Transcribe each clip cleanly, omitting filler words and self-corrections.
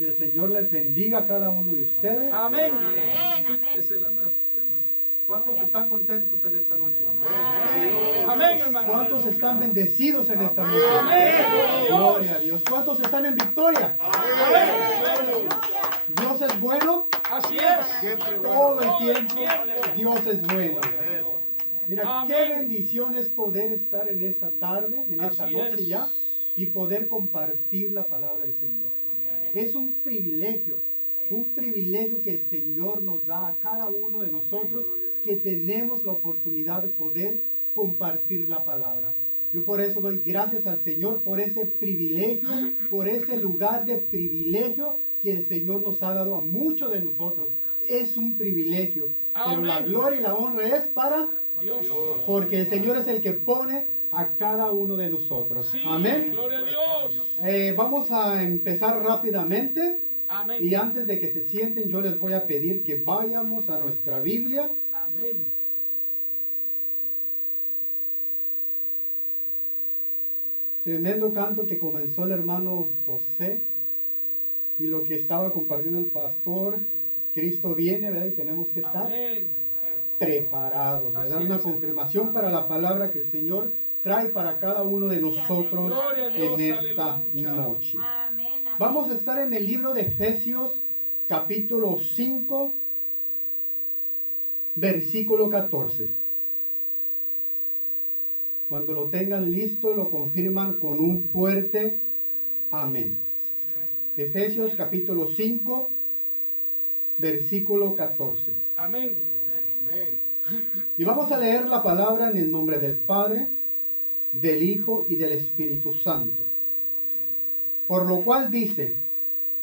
Que el Señor les bendiga a cada uno de ustedes. Amén. ¿Cuántos están contentos en esta noche? Amén, hermano. ¿Cuántos están bendecidos en esta noche? Amén. Gloria a Dios. ¿Cuántos están en victoria? Amén. Dios es bueno. Así es. Todo el tiempo Dios es bueno. Mira, qué Amén. bendición es poder estar en esta tarde, en esta Así noche es. ya, y poder compartir la palabra del Señor. Es un privilegio que el Señor nos da a cada uno de nosotros, que tenemos la oportunidad de poder compartir la palabra. Yo por eso doy gracias al Señor por ese privilegio, por ese lugar de privilegio que el Señor nos ha dado a muchos de nosotros. Es un privilegio, pero la Amén. gloria y la honra es para Dios. porque el Señor es el que pone a cada uno de nosotros. Sí, Amén. gloria a Dios. Vamos a empezar rápidamente. Amén. Y antes de que se sienten, yo les voy a pedir que vayamos a nuestra Biblia. Amén. Tremendo canto que comenzó el hermano José. Y lo que estaba compartiendo el pastor. Cristo viene, ¿verdad? Y tenemos que estar Amén. preparados, ¿verdad? Así Una es. confirmación para la palabra que el Señor trae para cada uno de nosotros Gloria a Dios, en esta aleluya. noche. Amén, amén. Vamos a estar en el libro de Efesios, capítulo 5, versículo 14. Cuando lo tengan listo, lo confirman con un fuerte amén. Efesios, capítulo 5, versículo 14. Amén. Y vamos a leer la palabra en el nombre del Padre, del Hijo y del Espíritu Santo. Por lo cual dice,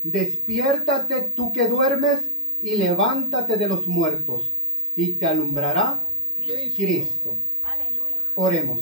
despiértate tú que duermes y levántate de los muertos y te alumbrará ¿Qué dice? Cristo. Aleluya. Oremos.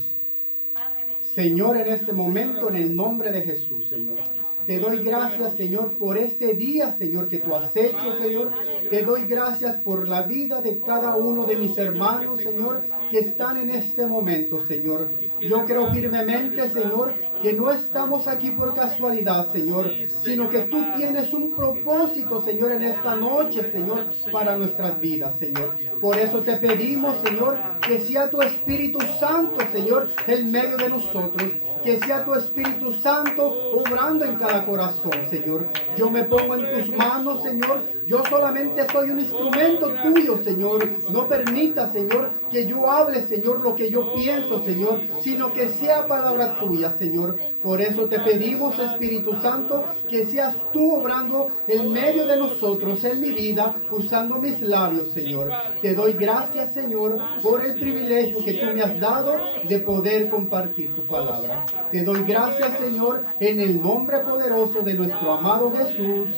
Padre bendito. Señor, en este momento, en el nombre de Jesús, Señor. Te doy gracias, Señor, por este día, Señor, que tú has hecho, Señor. Te doy gracias por la vida de cada uno de mis hermanos, Señor, que están en este momento, Señor. Yo creo firmemente, Señor, que no estamos aquí por casualidad, Señor, sino que tú tienes un propósito, Señor, en esta noche, Señor, para nuestras vidas, Señor. Por eso te pedimos, Señor, que sea tu Espíritu Santo, Señor, en medio de nosotros. Que sea tu Espíritu Santo obrando en cada corazón, Señor. Yo me pongo en tus manos, Señor. Yo solamente soy un instrumento tuyo, Señor. No permita, Señor, que yo hable, Señor, lo que yo pienso, Señor, sino que sea palabra tuya, Señor. Por eso te pedimos, Espíritu Santo, que seas tú obrando en medio de nosotros, en mi vida, usando mis labios, Señor. Te doy gracias, Señor, por el privilegio que tú me has dado de poder compartir tu palabra. Te doy gracias, Señor, en el nombre poderoso de nuestro amado Jesús.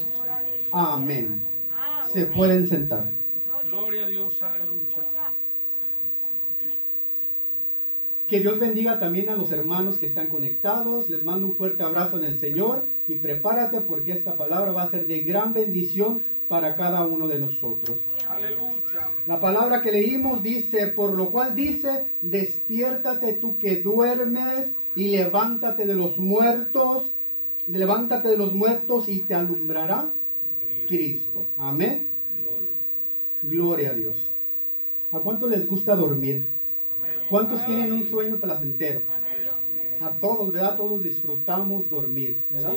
Amén. Se pueden sentar. Gloria a Dios, aleluya. Que Dios bendiga también a los hermanos que están conectados. Les mando un fuerte abrazo en el Señor y prepárate porque esta palabra va a ser de gran bendición para cada uno de nosotros. Aleluya. La palabra que leímos dice, por lo cual dice, despiértate tú que duermes y levántate de los muertos y te alumbrará Cristo. Amén. Gloria a Dios. ¿A cuántos les gusta dormir? ¿Cuántos tienen un sueño placentero? A todos, ¿verdad? Todos disfrutamos dormir, ¿verdad?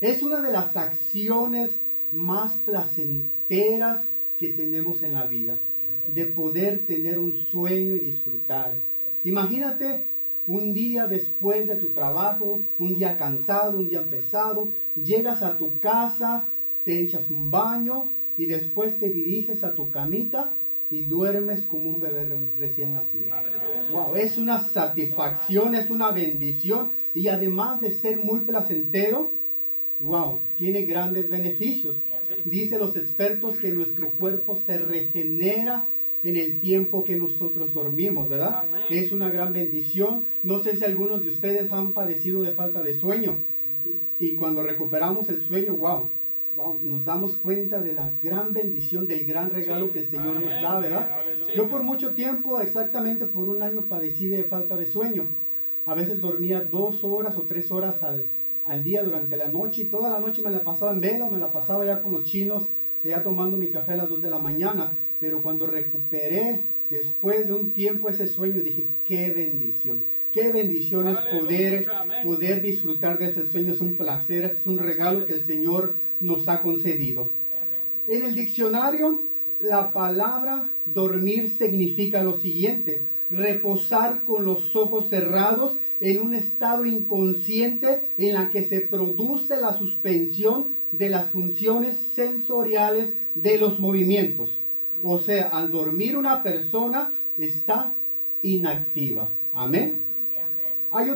Es una de las acciones más placenteras que tenemos en la vida, de poder tener un sueño y disfrutar. Imagínate un día después de tu trabajo, un día cansado, un día pesado, llegas a tu casa, te echas un baño y después te diriges a tu camita y duermes como un bebé recién nacido. Wow, es una satisfacción, es una bendición y además de ser muy placentero, wow, tiene grandes beneficios. Dicen los expertos que nuestro cuerpo se regenera en el tiempo que nosotros dormimos, ¿verdad? Amén. Es una gran bendición. No sé si algunos de ustedes han padecido de falta de sueño y cuando recuperamos el sueño, wow, nos damos cuenta de la gran bendición, del gran regalo que el Señor nos da, ¿verdad? Yo por mucho tiempo, exactamente por un año, padecí de falta de sueño. A veces dormía 2 horas o 3 horas al día durante la noche, y toda la noche me la pasaba en vela, me la pasaba ya con los chinos, ya tomando mi café a las 2 de la mañana. Pero cuando recuperé después de un tiempo ese sueño, dije, qué bendición es poder disfrutar de ese sueño. Es un placer, es un regalo que el Señor nos ha concedido. En el diccionario, la palabra dormir significa lo siguiente: reposar con los ojos cerrados en un estado inconsciente en la que se produce la suspensión de las funciones sensoriales de los movimientos. O sea, al dormir una persona está inactiva. Amén. Hay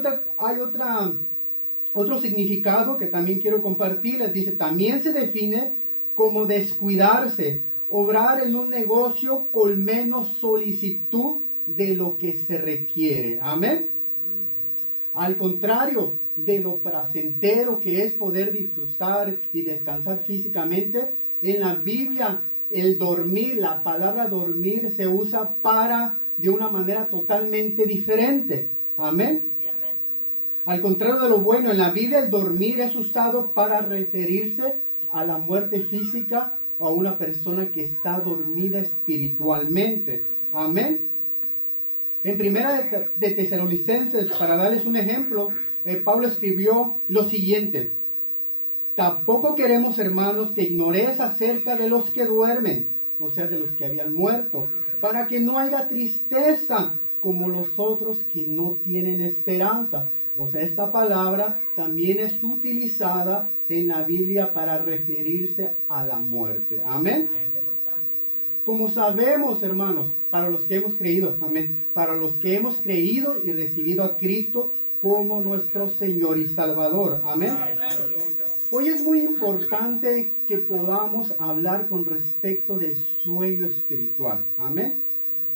otro significado que también quiero compartirles. Dice, también se define como descuidarse, obrar en un negocio con menos solicitud de lo que se requiere. Amén. Al contrario de lo placentero que es poder disfrutar y descansar físicamente, en la Biblia el dormir, la palabra dormir se usa de una manera totalmente diferente. Amén. Al contrario de lo bueno, en la Biblia el dormir es usado para referirse a la muerte física o a una persona que está dormida espiritualmente. Amén. En primera de Tesalonicenses, para darles un ejemplo, Pablo escribió lo siguiente: tampoco queremos, hermanos, que ignoréis acerca de los que duermen, o sea, de los que habían muerto, para que no haya tristeza como los otros que no tienen esperanza. O sea, esta palabra también es utilizada en la Biblia para referirse a la muerte. Amén. Como sabemos, hermanos, para los que hemos creído, amén, para los que hemos creído y recibido a Cristo como nuestro Señor y Salvador. Amén. Hoy es muy importante que podamos hablar con respecto del sueño espiritual. Amén.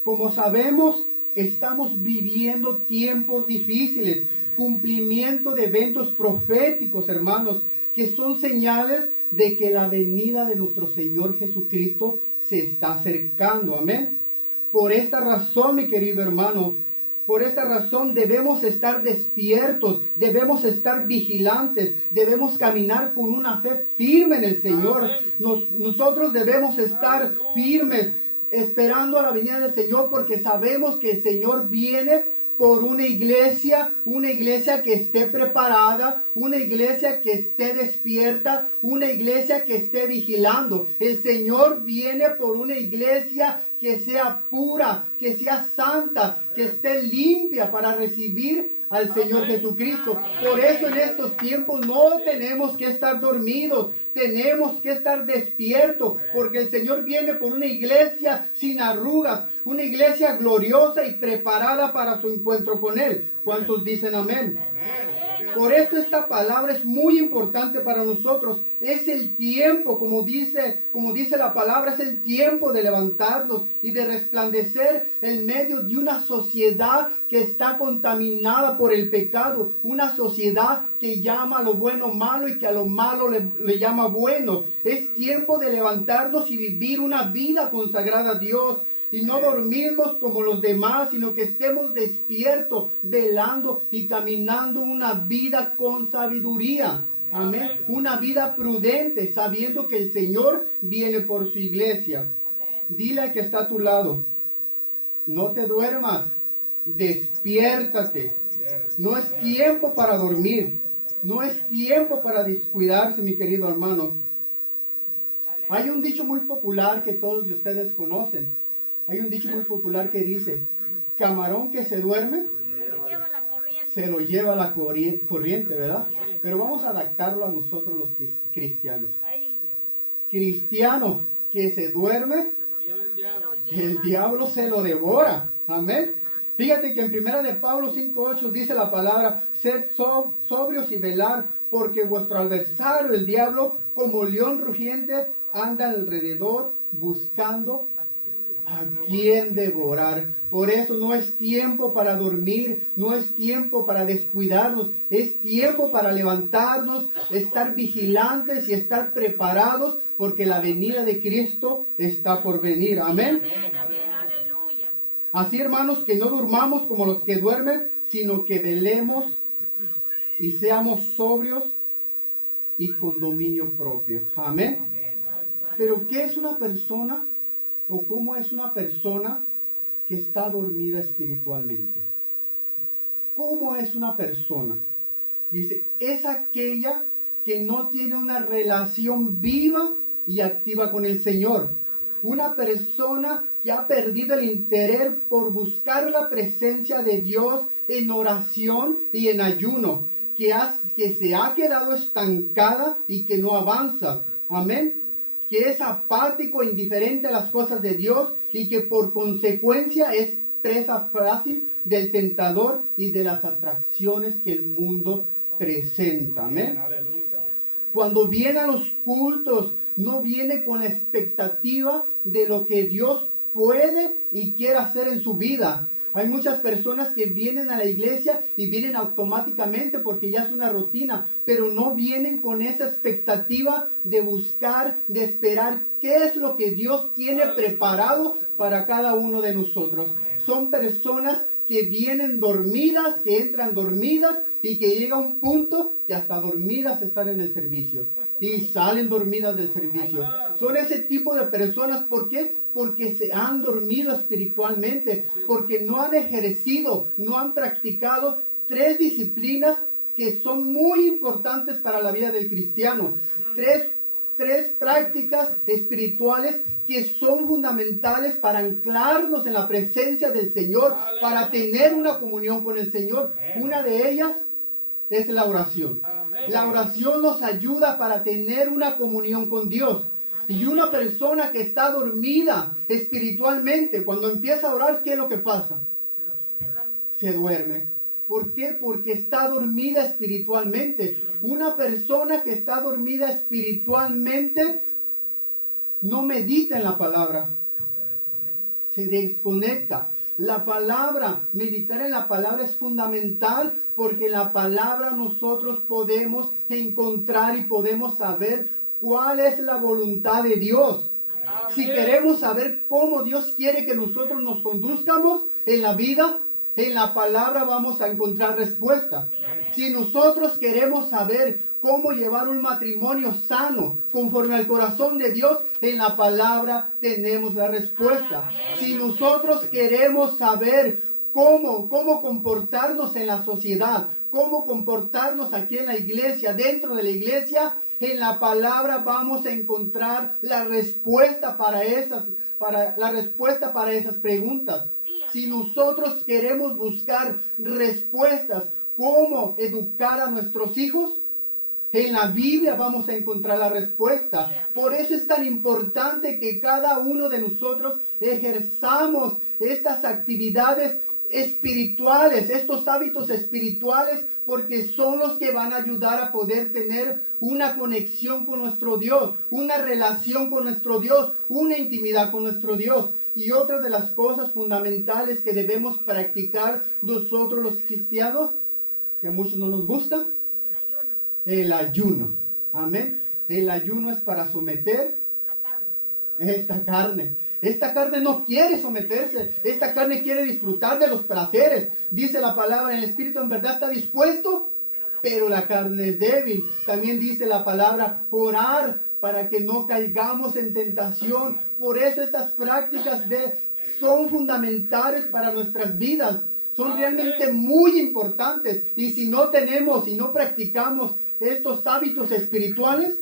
Como sabemos, estamos viviendo tiempos difíciles, cumplimiento de eventos proféticos, hermanos, que son señales de que la venida de nuestro Señor Jesucristo se está acercando. Amén. Por esta razón, mi querido hermano, por esta razón debemos estar despiertos, debemos estar vigilantes, debemos caminar con una fe firme en el Señor. Nosotros debemos estar firmes, esperando a la venida del Señor, porque sabemos que el Señor viene por una iglesia que esté preparada, una iglesia que esté despierta, una iglesia que esté vigilando. El Señor viene por una iglesia que sea pura, que sea santa, que esté limpia para recibir al Señor Jesucristo. Por eso en estos tiempos no tenemos que estar dormidos, tenemos que estar despiertos, porque el Señor viene por una iglesia sin arrugas, una iglesia gloriosa y preparada para su encuentro con Él. ¿Cuántos dicen amén? Por esto esta palabra es muy importante para nosotros. Es el tiempo, como dice la palabra, es el tiempo de levantarnos y de resplandecer en medio de una sociedad que está contaminada por el pecado. Una sociedad que llama a lo bueno malo y que a lo malo le llama bueno. Es tiempo de levantarnos y vivir una vida consagrada a Dios. Y no dormirnos como los demás, sino que estemos despiertos, velando y caminando una vida con sabiduría. Amén. Una vida prudente, sabiendo que el Señor viene por su iglesia. Dile al que está a tu lado, no te duermas, despiértate. No es tiempo para dormir, no es tiempo para descuidarse, mi querido hermano. Hay un dicho muy popular que todos de ustedes conocen. Hay un dicho muy popular que dice, camarón que se duerme, se lo lleva la corriente, ¿verdad? Pero vamos a adaptarlo a nosotros los cristianos. Cristiano que se duerme, el diablo se lo devora. Amén. Fíjate que en 1 de Pablo 5:8 dice la palabra, sed sobrios y velar, porque vuestro adversario, el diablo, como león rugiente, anda alrededor buscando a quien devorar. Por eso no es tiempo para dormir, no es tiempo para descuidarnos, es tiempo para levantarnos, estar vigilantes y estar preparados, porque la venida de Cristo está por venir. Amén. Así, hermanos, que no durmamos como los que duermen, sino que velemos y seamos sobrios y con dominio propio. Amén. Pero ¿qué es una persona o cómo es una persona que está dormida espiritualmente? ¿Cómo es una persona? Dice, es aquella que no tiene una relación viva y activa con el Señor. Una persona que ha perdido el interés por buscar la presencia de Dios en oración y en ayuno, que se ha quedado estancada y que no avanza. Amén. Que es apático e indiferente a las cosas de Dios y que por consecuencia es presa fácil del tentador y de las atracciones que el mundo presenta. Amén. Cuando viene a los cultos, no viene con la expectativa de lo que Dios puede y quiere hacer en su vida. Hay muchas personas que vienen a la iglesia y vienen automáticamente porque ya es una rutina, pero no vienen con esa expectativa de buscar, de esperar qué es lo que Dios tiene preparado para cada uno de nosotros. Son personas que vienen dormidas, que entran dormidas y que llega un punto que hasta dormidas están en el servicio y salen dormidas del servicio. Son ese tipo de personas, ¿por qué? Porque se han dormido espiritualmente, porque no han ejercido, no han practicado 3 disciplinas que son muy importantes para la vida del cristiano. Tres prácticas espirituales que son fundamentales para anclarnos en la presencia del Señor, para tener una comunión con el Señor. Una de ellas es la oración. La oración nos ayuda para tener una comunión con Dios. Y una persona que está dormida espiritualmente, cuando empieza a orar, ¿qué es lo que pasa? Se duerme. ¿Por qué? Porque está dormida espiritualmente. Una persona que está dormida espiritualmente no medita en la palabra. Se desconecta. La palabra, meditar en la palabra es fundamental porque en la palabra nosotros podemos encontrar y podemos saber cuál es la voluntad de Dios. Si queremos saber cómo Dios quiere que nosotros nos conduzcamos en la vida, en la palabra vamos a encontrar respuesta. Si nosotros queremos saber cómo llevar un matrimonio sano, conforme al corazón de Dios, en la palabra tenemos la respuesta. Si nosotros queremos saber cómo comportarnos en la sociedad, cómo comportarnos aquí en la iglesia, dentro de la iglesia, en la palabra vamos a encontrar la respuesta para esas preguntas. Si nosotros queremos buscar respuestas, cómo educar a nuestros hijos, en la Biblia vamos a encontrar la respuesta. Por eso es tan importante que cada uno de nosotros ejerzamos estas actividades espirituales, estos hábitos espirituales, porque son los que van a ayudar a poder tener una conexión con nuestro Dios, una relación con nuestro Dios, una intimidad con nuestro Dios. Y otra de las cosas fundamentales que debemos practicar nosotros los cristianos, que a muchos no nos gusta, el ayuno. Amén. El ayuno es para someter esta carne. Esta carne no quiere someterse. Esta carne quiere disfrutar de los placeres. Dice la palabra, el espíritu en verdad está dispuesto, pero la carne es débil. También dice la palabra, orar para que no caigamos en tentación. Por eso estas prácticas son fundamentales para nuestras vidas. Son realmente muy importantes. Y si no tenemos, si no practicamos estos hábitos espirituales,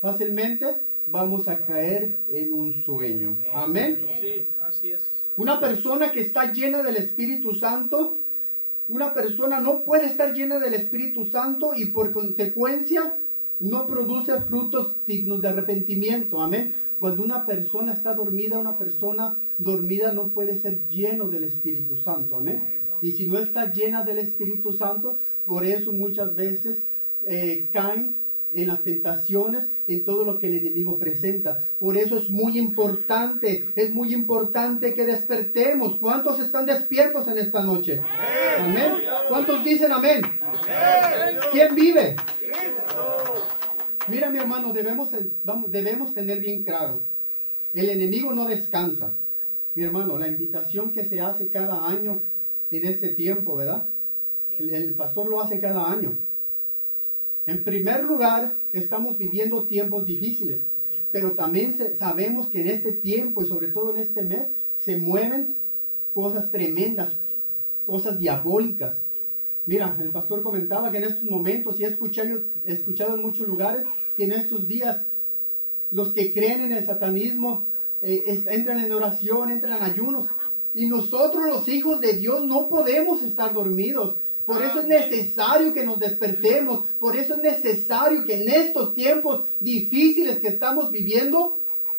fácilmente vamos a caer en un sueño. Amén. Sí, así es. Una persona que está llena del Espíritu Santo, una persona no puede estar llena del Espíritu Santo y por consecuencia no produce frutos dignos de arrepentimiento. Amén. Cuando una persona está dormida, una persona dormida no puede ser lleno del Espíritu Santo. Amén. Y si no está llena del Espíritu Santo, por eso muchas veces caen en las tentaciones, en todo lo que el enemigo presenta. Por eso es muy importante que despertemos. ¿Cuántos están despiertos en esta noche? Amén. ¿Cuántos dicen amén? ¿Quién vive? Mira, mi hermano, debemos tener bien claro, el enemigo no descansa. Mi hermano, la invitación que se hace cada año en este tiempo, ¿verdad? El pastor lo hace cada año. En primer lugar, estamos viviendo tiempos difíciles, pero también sabemos que en este tiempo y sobre todo en este mes se mueven cosas tremendas, cosas diabólicas. Mira, el pastor comentaba que en estos momentos, y he escuchado en muchos lugares, que en estos días los que creen en el satanismo entran en oración, entran en ayunos. Y nosotros los hijos de Dios no podemos estar dormidos. Por eso es necesario que nos despertemos. Por eso es necesario que en estos tiempos difíciles que estamos viviendo,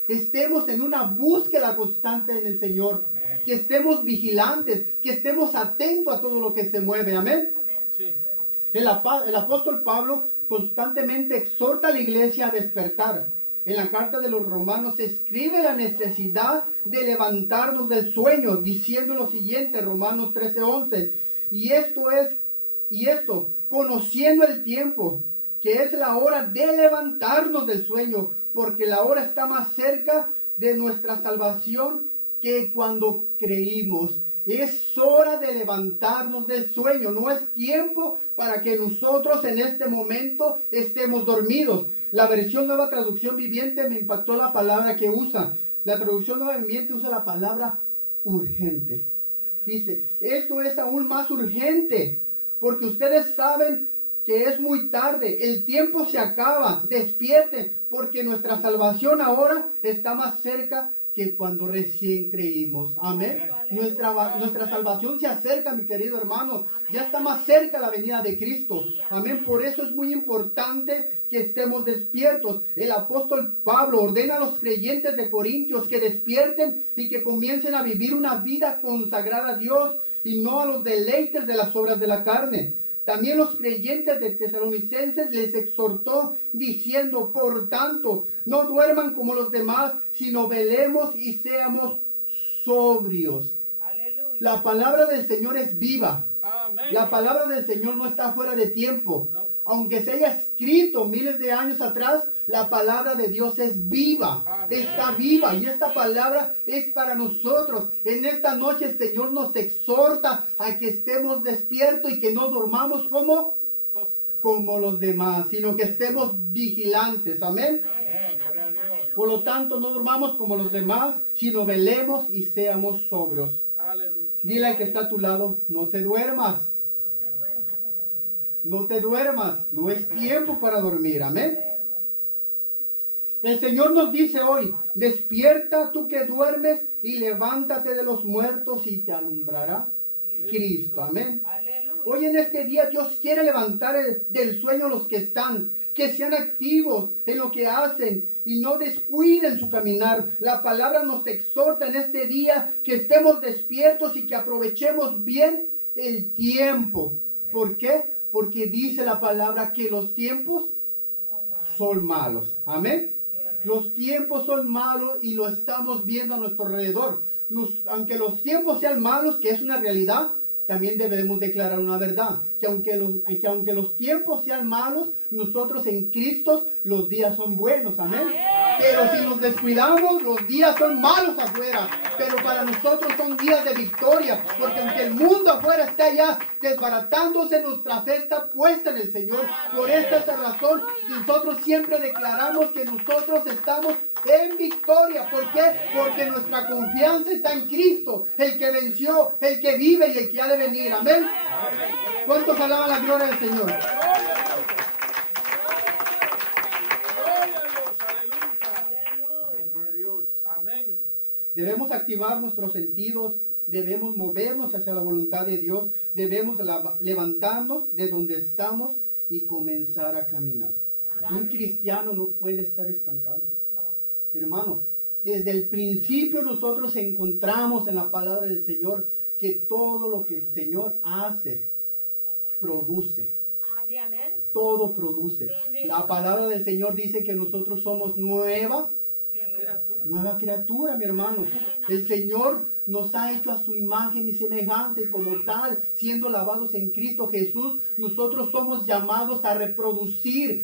estemos en una búsqueda constante en el Señor. Que estemos vigilantes, que estemos atentos a todo lo que se mueve. Amén. El apóstol Pablo constantemente exhorta a la iglesia a despertar. En la carta de los Romanos se escribe la necesidad de levantarnos del sueño, diciendo lo siguiente, Romanos 13:11. Y esto, conociendo el tiempo, que es la hora de levantarnos del sueño, porque la hora está más cerca de nuestra salvación que cuando creímos. Es hora de levantarnos del sueño. No es tiempo para que nosotros en este momento estemos dormidos. La versión Nueva Traducción Viviente me impactó la palabra que usa. La traducción Nueva Viviente usa la palabra urgente. Dice, esto es aún más urgente, porque ustedes saben que es muy tarde, el tiempo se acaba, despierten, porque nuestra salvación ahora está más cerca que cuando recién creímos. Amén. Nuestra salvación se acerca, mi querido hermano. Ya está más cerca la venida de Cristo. Amén. Por eso es muy importante que estemos despiertos. El apóstol Pablo ordena a los creyentes de Corintios que despierten y que comiencen a vivir una vida consagrada a Dios y no a los deleites de las obras de la carne. También los creyentes de Tesalonicenses les exhortó diciendo, por tanto, no duerman como los demás, sino velemos y seamos sobrios. Aleluya. La palabra del Señor es viva. Amén. La palabra del Señor no está fuera de tiempo. No. Aunque se haya escrito miles de años atrás, la palabra de Dios es viva. Amén. Está viva y esta palabra es para nosotros. En esta noche el Señor nos exhorta a que estemos despiertos y que no dormamos como los demás, sino que estemos vigilantes. Amén. Por lo tanto, no durmamos como los demás, sino velemos y seamos sobrios. Aleluya. Dile al que está a tu lado, no te duermas. No te duermas, no es tiempo para dormir, amén. El Señor nos dice hoy, despierta tú que duermes y levántate de los muertos y te alumbrará Cristo, amén. Hoy en este día Dios quiere levantar del sueño a los que están, que sean activos en lo que hacen y no descuiden su caminar. La palabra nos exhorta en este día que estemos despiertos y que aprovechemos bien el tiempo. ¿Por qué? Porque dice la palabra que los tiempos son malos. Amén. Los tiempos son malos y lo estamos viendo a nuestro alrededor. Aunque los tiempos sean malos, que es una realidad, también debemos declarar una verdad. Que aunque los tiempos sean malos, nosotros en Cristo los días son buenos. Amén. Pero si nos descuidamos, los días son malos afuera. Pero para nosotros son días de victoria. Porque aunque el mundo afuera está ya desbaratándose, nuestra fe está puesta en el Señor. Por esta razón, nosotros siempre declaramos que nosotros estamos en victoria. ¿Por qué? Porque nuestra confianza está en Cristo, el que venció, el que vive y el que ha de venir. Amén. ¿Cuántos alaban la gloria del Señor? Gloria a Dios. Amén. Debemos activar nuestros sentidos, debemos movernos hacia la voluntad de Dios, debemos levantarnos de donde estamos y comenzar a caminar. Un cristiano no puede estar estancado. Hermano, desde el principio nosotros encontramos en la palabra del Señor que todo lo que el Señor hace, produce. Todo produce. La palabra del Señor dice que nosotros somos nueva criatura, mi hermano. El Señor nos ha hecho a su imagen y semejanza y como tal, siendo lavados en Cristo Jesús, nosotros somos llamados a producir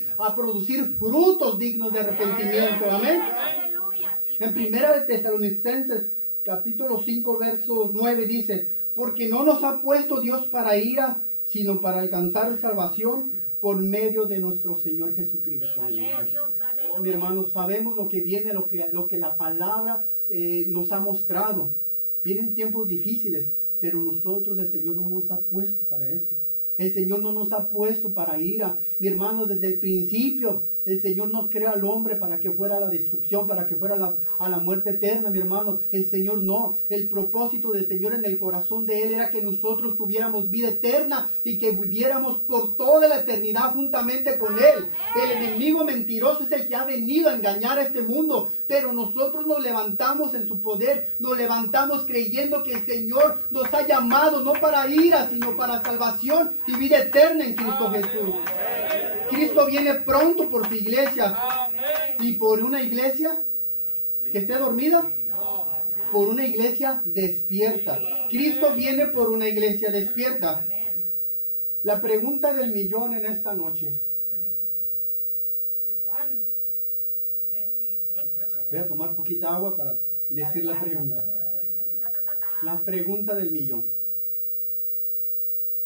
frutos dignos de arrepentimiento. Amén. En primera de Tesalonicenses, capítulo 5, versos 9 dice, porque no nos ha puesto Dios para ira, sino para alcanzar salvación por medio de nuestro Señor Jesucristo. Oh, mi hermano, sabemos lo que viene, lo que la palabra nos ha mostrado. Vienen tiempos difíciles, pero nosotros, el Señor no nos ha puesto para eso. El Señor no nos ha puesto para ira. Mi hermano, desde el principio, el Señor no creó al hombre para que fuera a la destrucción, para que fuera a la muerte eterna, mi hermano. El Señor no. El propósito del Señor en el corazón de Él era que nosotros tuviéramos vida eterna y que viviéramos por toda la eternidad juntamente con Él. El enemigo mentiroso es el que ha venido a engañar a este mundo, pero nosotros nos levantamos en su poder, nos levantamos creyendo que el Señor nos ha llamado no para ira, sino para salvación y vida eterna en Cristo Jesús. Cristo viene pronto por su iglesia. ¿Y por una iglesia que esté dormida? Por una iglesia despierta. Cristo viene por una iglesia despierta. La pregunta del millón en esta noche. Voy a tomar poquita agua para decir la pregunta. La pregunta del millón.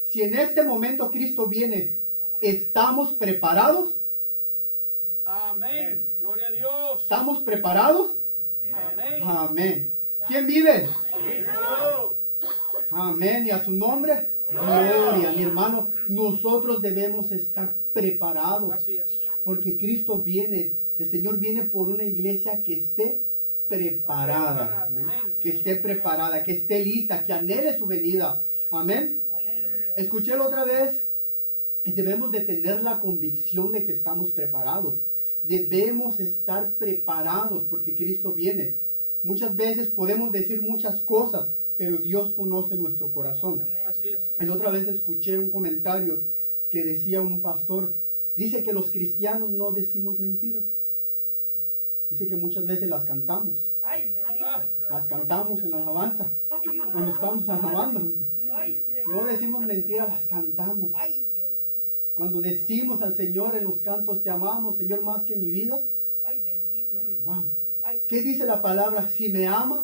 Si en este momento Cristo viene, ¿estamos preparados? Amén. Gloria a Dios. ¿Estamos preparados? Amén. Amén. ¿Quién vive? Cristo. Amén. Y a su nombre, gloria. Mi hermano, nosotros debemos estar preparados. Así es. Porque Cristo viene. El Señor viene por una iglesia que esté preparada. Amén. Que esté preparada, que esté lista, que anhele su venida. Amén. Escuchélo otra vez. Debemos de tener la convicción de que estamos preparados. Debemos estar preparados porque Cristo viene. Muchas veces podemos decir muchas cosas, pero Dios conoce nuestro corazón. Así es. La otra vez escuché un comentario que decía un pastor, dice que los cristianos no decimos mentiras. Dice que muchas veces las cantamos. Las cantamos en la alabanza. Cuando estamos alabando. No decimos mentiras, las cantamos. Cuando decimos al Señor en los cantos, te amamos, Señor, más que mi vida. Wow. ¿Qué dice la palabra? Si me amas,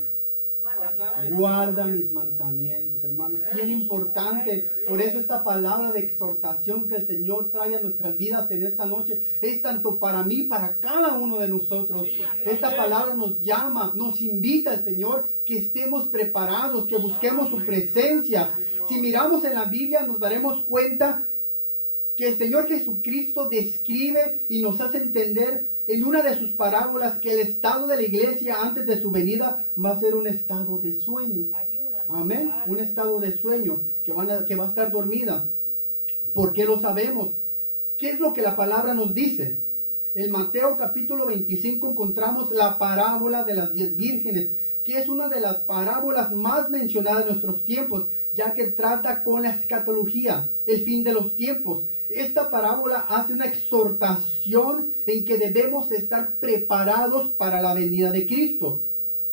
guarda mis mandamientos, hermanos. Bien importante. Por eso esta palabra de exhortación que el Señor trae a nuestras vidas en esta noche es tanto para mí, para cada uno de nosotros. Esta palabra nos llama, nos invita al Señor que estemos preparados, que busquemos su presencia. Si miramos en la Biblia nos daremos cuenta que el Señor Jesucristo describe y nos hace entender en una de sus parábolas que el estado de la iglesia antes de su venida va a ser un estado de sueño. Amén. Un estado de sueño que va a estar dormida. ¿Por qué lo sabemos? ¿Qué es lo que la palabra nos dice? En Mateo capítulo 25 encontramos la parábola de las 10 vírgenes, que es una de las parábolas más mencionadas en nuestros tiempos, ya que trata con la escatología, el fin de los tiempos. Esta parábola hace una exhortación en que debemos estar preparados para la venida de Cristo.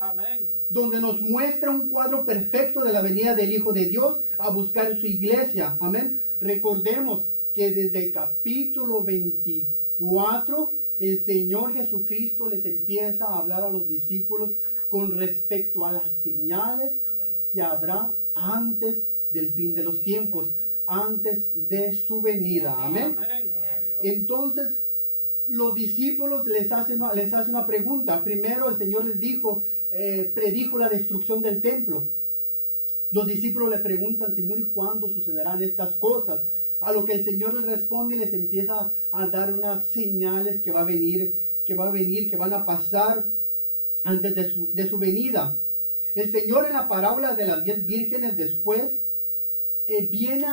Amén. Donde nos muestra un cuadro perfecto de la venida del Hijo de Dios a buscar su iglesia. Amén. Recordemos que desde el capítulo 24 el Señor Jesucristo les empieza a hablar a los discípulos con respecto a las señales que habrá antes del fin de los tiempos, antes de su venida. Amén. Entonces los discípulos les hace una pregunta. Primero el Señor les dijo, predijo la destrucción del templo. Los discípulos le preguntan, Señor, ¿y cuándo sucederán estas cosas? A lo que el Señor les responde y les empieza a dar unas señales que van a pasar antes de su venida. El Señor en la parábola de las 10 vírgenes después viene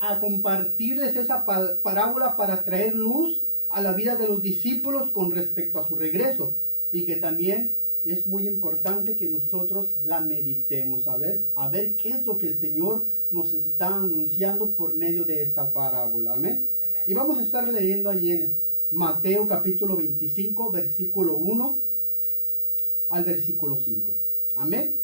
a compartirles esa parábola para traer luz a la vida de los discípulos con respecto a su regreso, y que también es muy importante que nosotros la meditemos, a ver qué es lo que el Señor nos está anunciando por medio de esta parábola. Amén. Y vamos a estar leyendo allí en Mateo capítulo 25, versículo 1 al versículo 5. Amén.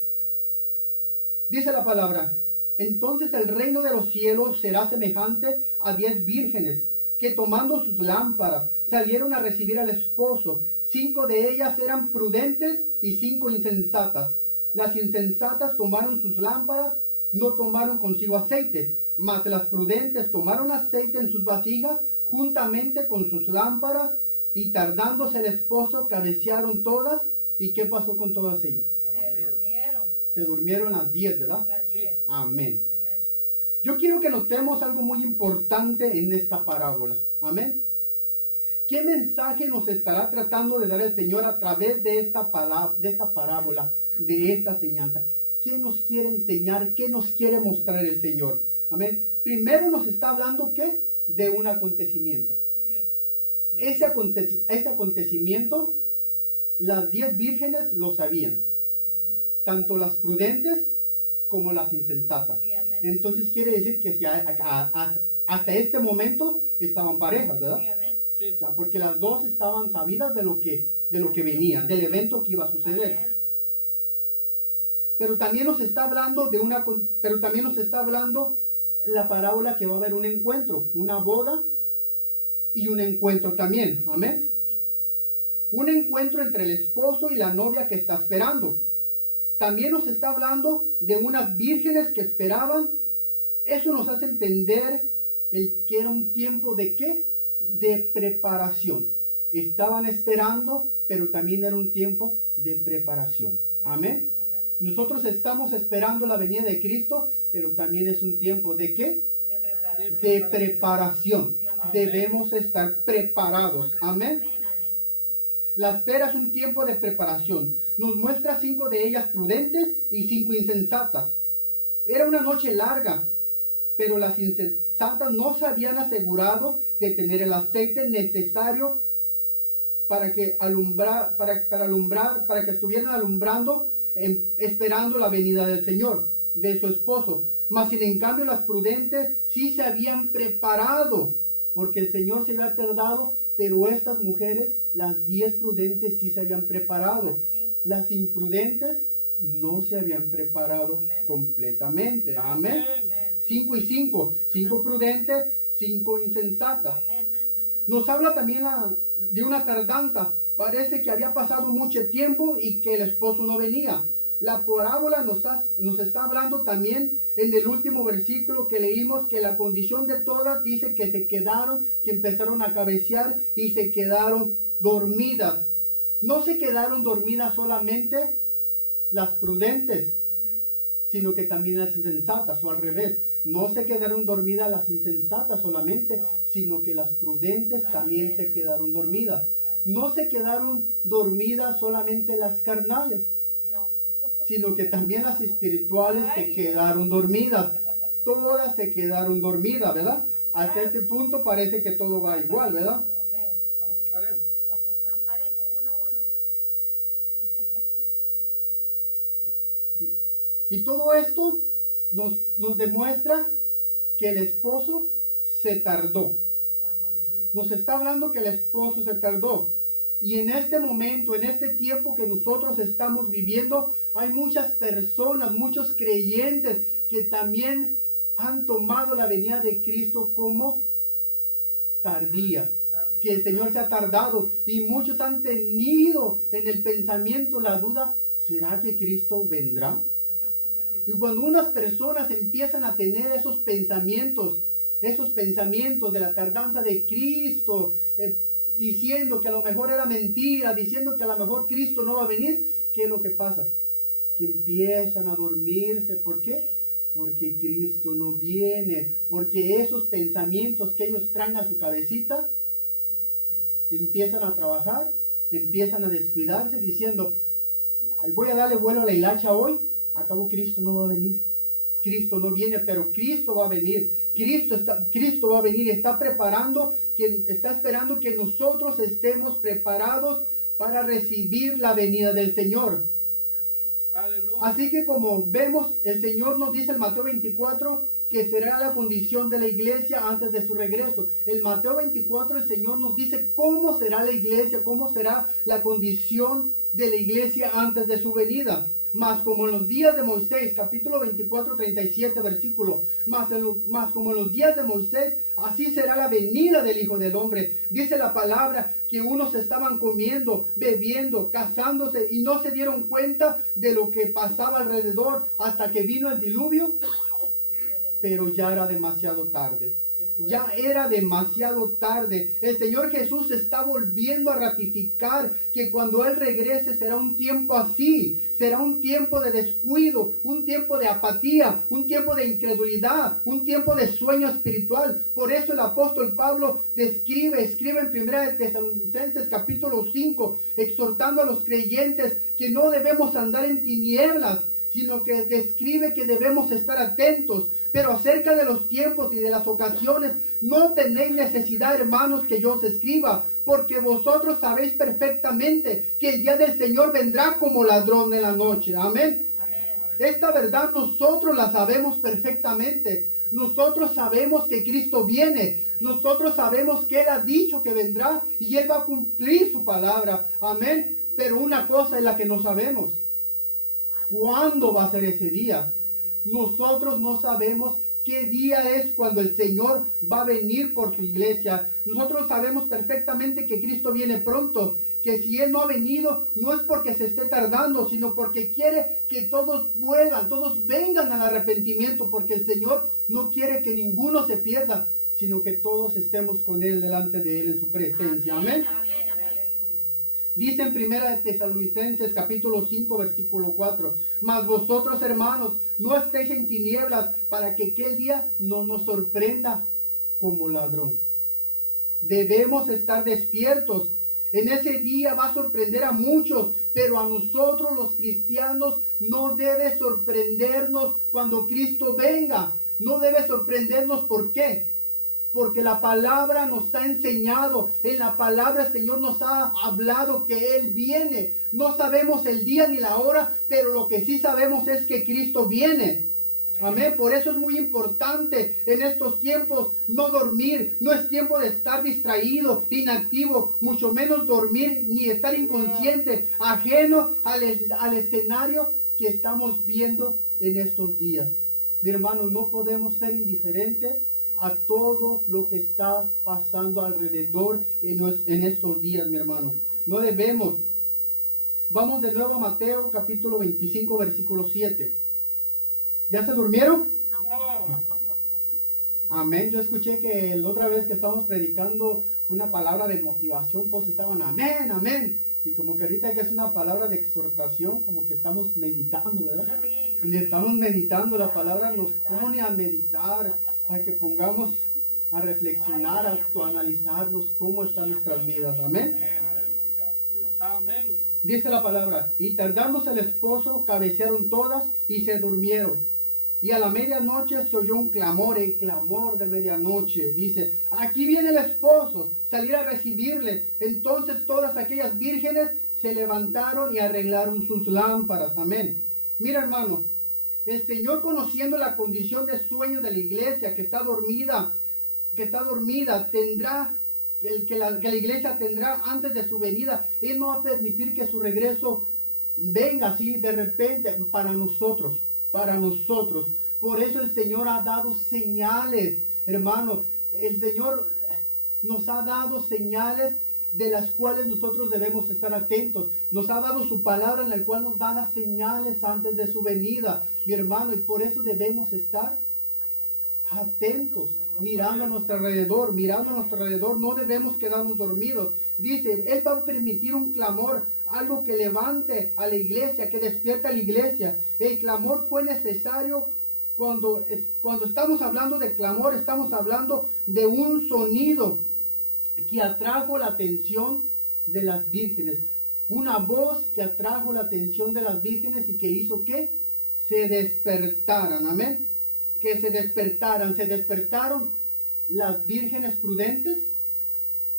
Dice la palabra: entonces el reino de los cielos será semejante a 10 vírgenes que, tomando sus lámparas, salieron a recibir al esposo. 5 de ellas eran prudentes y 5 insensatas. Las insensatas tomaron sus lámparas, no tomaron consigo aceite, mas las prudentes tomaron aceite en sus vasijas juntamente con sus lámparas, y tardándose el esposo, cabecearon todas. ¿Y qué pasó con todas ellas? Se durmieron. Se durmieron las 10, ¿verdad? Las 10. Amén. Amén. Yo quiero que notemos algo muy importante en esta parábola. Amén. ¿Qué mensaje nos estará tratando de dar el Señor a través de esta parábola, de esta enseñanza? ¿Qué nos quiere enseñar? ¿Qué nos quiere mostrar el Señor? Amén. Primero nos está hablando, ¿qué? De un acontecimiento. Sí. Ese acontecimiento, las 10 vírgenes lo sabían. Tanto las prudentes como las insensatas. Sí, amén. Entonces quiere decir que si hasta este momento estaban parejas, ¿verdad? Sí, amén. Sí. O sea, porque las dos estaban sabidas de lo que venía, del evento que iba a suceder. Amén. Pero también nos está hablando la parábola que va a haber un encuentro, una boda y un encuentro también. Amén. Un encuentro entre el esposo y la novia que está esperando. También nos está hablando de unas vírgenes que esperaban. Eso nos hace entender que era un tiempo de ¿qué? De preparación. Estaban esperando, pero también era un tiempo de preparación. Amén. Nosotros estamos esperando la venida de Cristo, pero también es un tiempo de ¿qué? De preparación. De preparación. Debemos estar preparados. Amén. La espera es un tiempo de preparación. Nos muestra 5 de ellas prudentes y 5 insensatas. Era una noche larga, pero las insensatas no se habían asegurado de tener el aceite necesario para que estuvieran alumbrando, esperando la venida del Señor, de su esposo. Mas sin en cambio las prudentes sí se habían preparado, porque el Señor se había tardado, pero estas mujeres, las 10 prudentes, sí se habían preparado. Las imprudentes no se habían preparado completamente. Amén. 5 y 5. 5 prudentes, 5 insensatas. Amén. Nos habla también de una tardanza. Parece que había pasado mucho tiempo y que el esposo no venía. La parábola nos está hablando también en el último versículo que leímos, que la condición de todas dice que se quedaron, que empezaron a cabecear y se quedaron dormidas. No se quedaron dormidas solamente las prudentes, sino que también las insensatas, o al revés. No se quedaron dormidas las insensatas solamente, sino que las prudentes también se quedaron dormidas. No se quedaron dormidas solamente las carnales, No. sino que también las espirituales se quedaron dormidas. Todas se quedaron dormidas, ¿verdad? Hasta este punto parece que todo va igual, ¿verdad? Amén. Vamos parejos. Van parejo, 1-1. Y todo esto nos demuestra que el esposo se tardó. Nos está hablando que el esposo se tardó. Y en este momento, en este tiempo que nosotros estamos viviendo, hay muchas personas, muchos creyentes que también han tomado la venida de Cristo como tardía. Que el Señor se ha tardado. Y muchos han tenido en el pensamiento la duda, ¿será que Cristo vendrá? Y cuando unas personas empiezan a tener esos pensamientos de la tardanza de Cristo, diciendo que a lo mejor era mentira, diciendo que a lo mejor Cristo no va a venir, ¿qué es lo que pasa? Que empiezan a dormirse. ¿Por qué? Porque Cristo no viene, porque esos pensamientos que ellos traen a su cabecita, empiezan a trabajar, empiezan a descuidarse, diciendo, voy a darle vuelo a la hilacha hoy, acabo Cristo no va a venir. Cristo no viene, pero Cristo va a venir. Cristo va a venir y está esperando que nosotros estemos preparados para recibir la venida del Señor. Aleluya. Así que como vemos, el Señor nos dice en Mateo 24 que será la condición de la iglesia antes de su regreso. En Mateo 24 el Señor nos dice cómo será la iglesia, cómo será la condición de la iglesia antes de su venida. Mas como en los días de Moisés, capítulo 24, 37, versículo, mas como en los días de Moisés, así será la venida del Hijo del Hombre. Dice la palabra que unos estaban comiendo, bebiendo, casándose y no se dieron cuenta de lo que pasaba alrededor hasta que vino el diluvio, pero ya era demasiado tarde. Ya era demasiado tarde. El Señor Jesús está volviendo a ratificar que cuando Él regrese será un tiempo así. Será un tiempo de descuido, un tiempo de apatía, un tiempo de incredulidad, un tiempo de sueño espiritual. Por eso el apóstol Pablo escribe en 1 de Tesalonicenses capítulo 5, exhortando a los creyentes que no debemos andar en tinieblas, sino que describe que debemos estar atentos. Pero acerca de los tiempos y de las ocasiones, no tenéis necesidad, hermanos, que yo os escriba, porque vosotros sabéis perfectamente que el día del Señor vendrá como ladrón en la noche. Amén. Esta verdad nosotros la sabemos perfectamente. Nosotros sabemos que Cristo viene. Nosotros sabemos que Él ha dicho que vendrá y Él va a cumplir su palabra. Amén. Pero una cosa es la que no sabemos. ¿Cuándo va a ser ese día? Nosotros no sabemos qué día es cuando el Señor va a venir por su iglesia. Nosotros sabemos perfectamente que Cristo viene pronto, que si Él no ha venido, no es porque se esté tardando, sino porque quiere que todos vuelvan, todos vengan al arrepentimiento, porque el Señor no quiere que ninguno se pierda, sino que todos estemos con Él, delante de Él, en su presencia. Amén. Dice en 1 de Tesalonicenses capítulo 5 versículo 4, mas vosotros, hermanos, no estéis en tinieblas, para que aquel día no nos sorprenda como ladrón. Debemos estar despiertos. En ese día va a sorprender a muchos, pero a nosotros los cristianos no debe sorprendernos cuando Cristo venga. No debe sorprendernos. ¿Por qué? Porque la palabra nos ha enseñado, en la palabra el Señor nos ha hablado que Él viene. No sabemos el día ni la hora, pero lo que sí sabemos es que Cristo viene. Amén. Por eso es muy importante en estos tiempos no dormir. No es tiempo de estar distraído, inactivo, mucho menos dormir ni estar inconsciente, ajeno al escenario que estamos viendo en estos días. Mi hermano, no podemos ser indiferentes a todo lo que está pasando alrededor en estos días, mi hermano. No debemos. Vamos de nuevo a Mateo capítulo 25, versículo 7. ¿Ya se durmieron? No. Amén. Yo escuché que la otra vez que estábamos predicando una palabra de motivación, todos estaban amén, amén. Y como que ahorita que es una palabra de exhortación, como que estamos meditando, ¿verdad? Y estamos meditando, la palabra nos pone a meditar, a que pongamos a reflexionar, a autoanalizarnos cómo están nuestras vidas. Amén. Amén. Dice la palabra, y tardándose el esposo, cabecearon todas y se durmieron. Y a la medianoche se oyó un clamor, el clamor de medianoche. Dice, aquí viene el esposo, salir a recibirle. Entonces todas aquellas vírgenes se levantaron y arreglaron sus lámparas. Amén. Mira, hermano, el Señor, conociendo la condición de sueño de la iglesia que está dormida, tendrá, que la iglesia tendrá antes de su venida. Él no va a permitir que su regreso venga así de repente para nosotros. Por eso el Señor ha dado señales, hermano. El Señor nos ha dado señales de las cuales nosotros debemos estar atentos. Nos ha dado su palabra en la cual nos da las señales antes de su venida, mi hermano. Y por eso debemos estar atentos, mirando a nuestro alrededor, no debemos quedarnos dormidos. Dice, Él va a permitir un clamor, algo que levante a la iglesia, que despierte a la iglesia. El clamor fue necesario. Cuando estamos hablando de clamor, estamos hablando de un sonido que atrajo la atención de las vírgenes. Una voz que atrajo la atención de las vírgenes y que hizo que se despertaran. Amén. Que se despertaron las vírgenes prudentes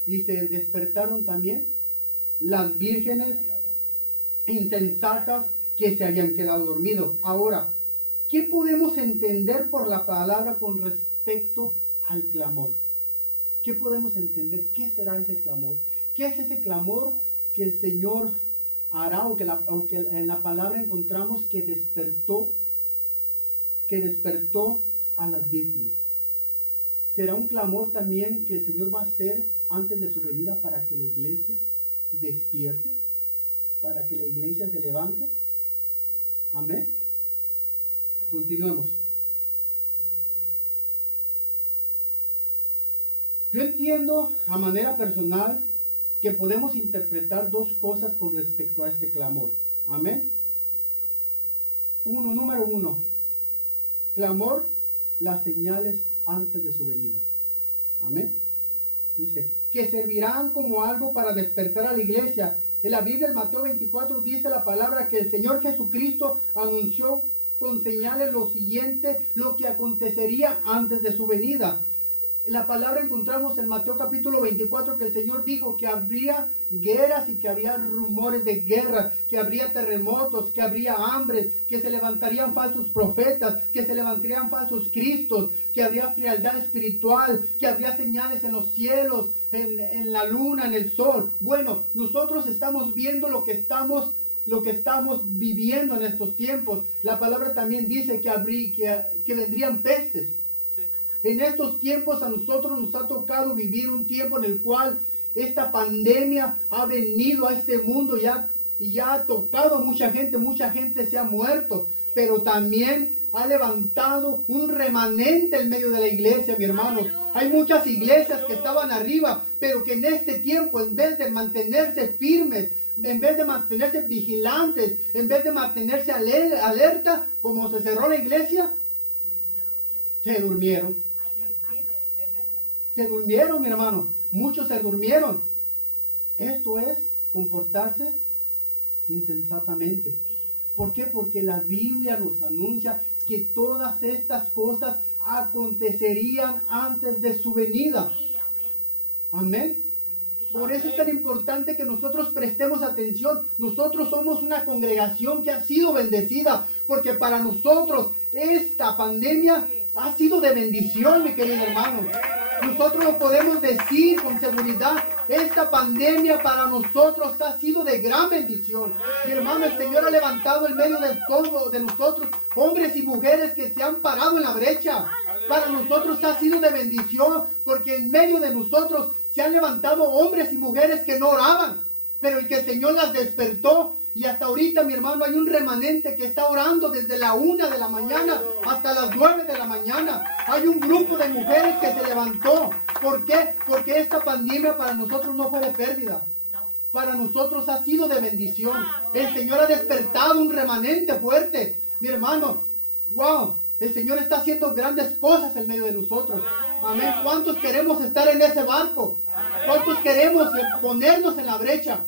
y se despertaron también las vírgenes insensatas que se habían quedado dormidos. Ahora, ¿qué podemos entender por la palabra con respecto al clamor? ¿Qué podemos entender? ¿Qué será ese clamor? ¿Qué es ese clamor que el Señor hará o que en la palabra encontramos que despertó a las vírgenes? ¿Será un clamor también que el Señor va a hacer antes de su venida para que la iglesia despierte? ¿Para que la iglesia se levante? Amén. Continuemos. Yo entiendo a manera personal que podemos interpretar dos cosas con respecto a este clamor. Amén. Número uno, clamor, las señales antes de su venida. Amén. Dice, que servirán como algo para despertar a la iglesia. En la Biblia, en Mateo 24, dice la palabra que el Señor Jesucristo anunció con señales lo siguiente, lo que acontecería antes de su venida. La palabra encontramos en Mateo capítulo 24 que el Señor dijo que habría guerras y que habría rumores de guerra, que habría terremotos, que habría hambre, que se levantarían falsos profetas, que se levantarían falsos cristos, que habría frialdad espiritual, que habría señales en los cielos, en la luna, en el sol. Bueno, nosotros estamos viendo lo que estamos viviendo en estos tiempos. La palabra también dice que vendrían pestes. En estos tiempos a nosotros nos ha tocado vivir un tiempo en el cual esta pandemia ha venido a este mundo y ya ha tocado a mucha gente se ha muerto, pero también ha levantado un remanente en medio de la iglesia, mi hermano. Hay muchas iglesias que estaban arriba, pero que en este tiempo, en vez de mantenerse firmes, en vez de mantenerse vigilantes, en vez de mantenerse alerta, como se cerró la iglesia, se durmieron. Se durmieron, mi hermano. Muchos se durmieron. Esto es comportarse insensatamente. ¿Por qué? Porque la Biblia nos anuncia que todas estas cosas acontecerían antes de su venida. Amén. Por eso es tan importante que nosotros prestemos atención. Nosotros somos una congregación que ha sido bendecida, porque para nosotros esta pandemia ha sido de bendición, mi querido hermano. Nosotros lo podemos decir con seguridad. Esta pandemia para nosotros ha sido de gran bendición. Mi hermano, el Señor ha levantado en medio del todo de nosotros hombres y mujeres que se han parado en la brecha. Para nosotros ha sido de bendición, porque en medio de nosotros se han levantado hombres y mujeres que no oraban, pero el que el Señor las despertó. Y hasta ahorita, mi hermano, hay un remanente que está orando desde la 1 de la mañana hasta las 9 de la mañana. Hay un grupo de mujeres que se levantó. ¿Por qué? Porque esta pandemia para nosotros no fue de pérdida. Para nosotros ha sido de bendición. El Señor ha despertado un remanente fuerte. Mi hermano, wow, el Señor está haciendo grandes cosas en medio de nosotros. Amén. ¿Cuántos queremos estar en ese barco? ¿Cuántos queremos ponernos en la brecha?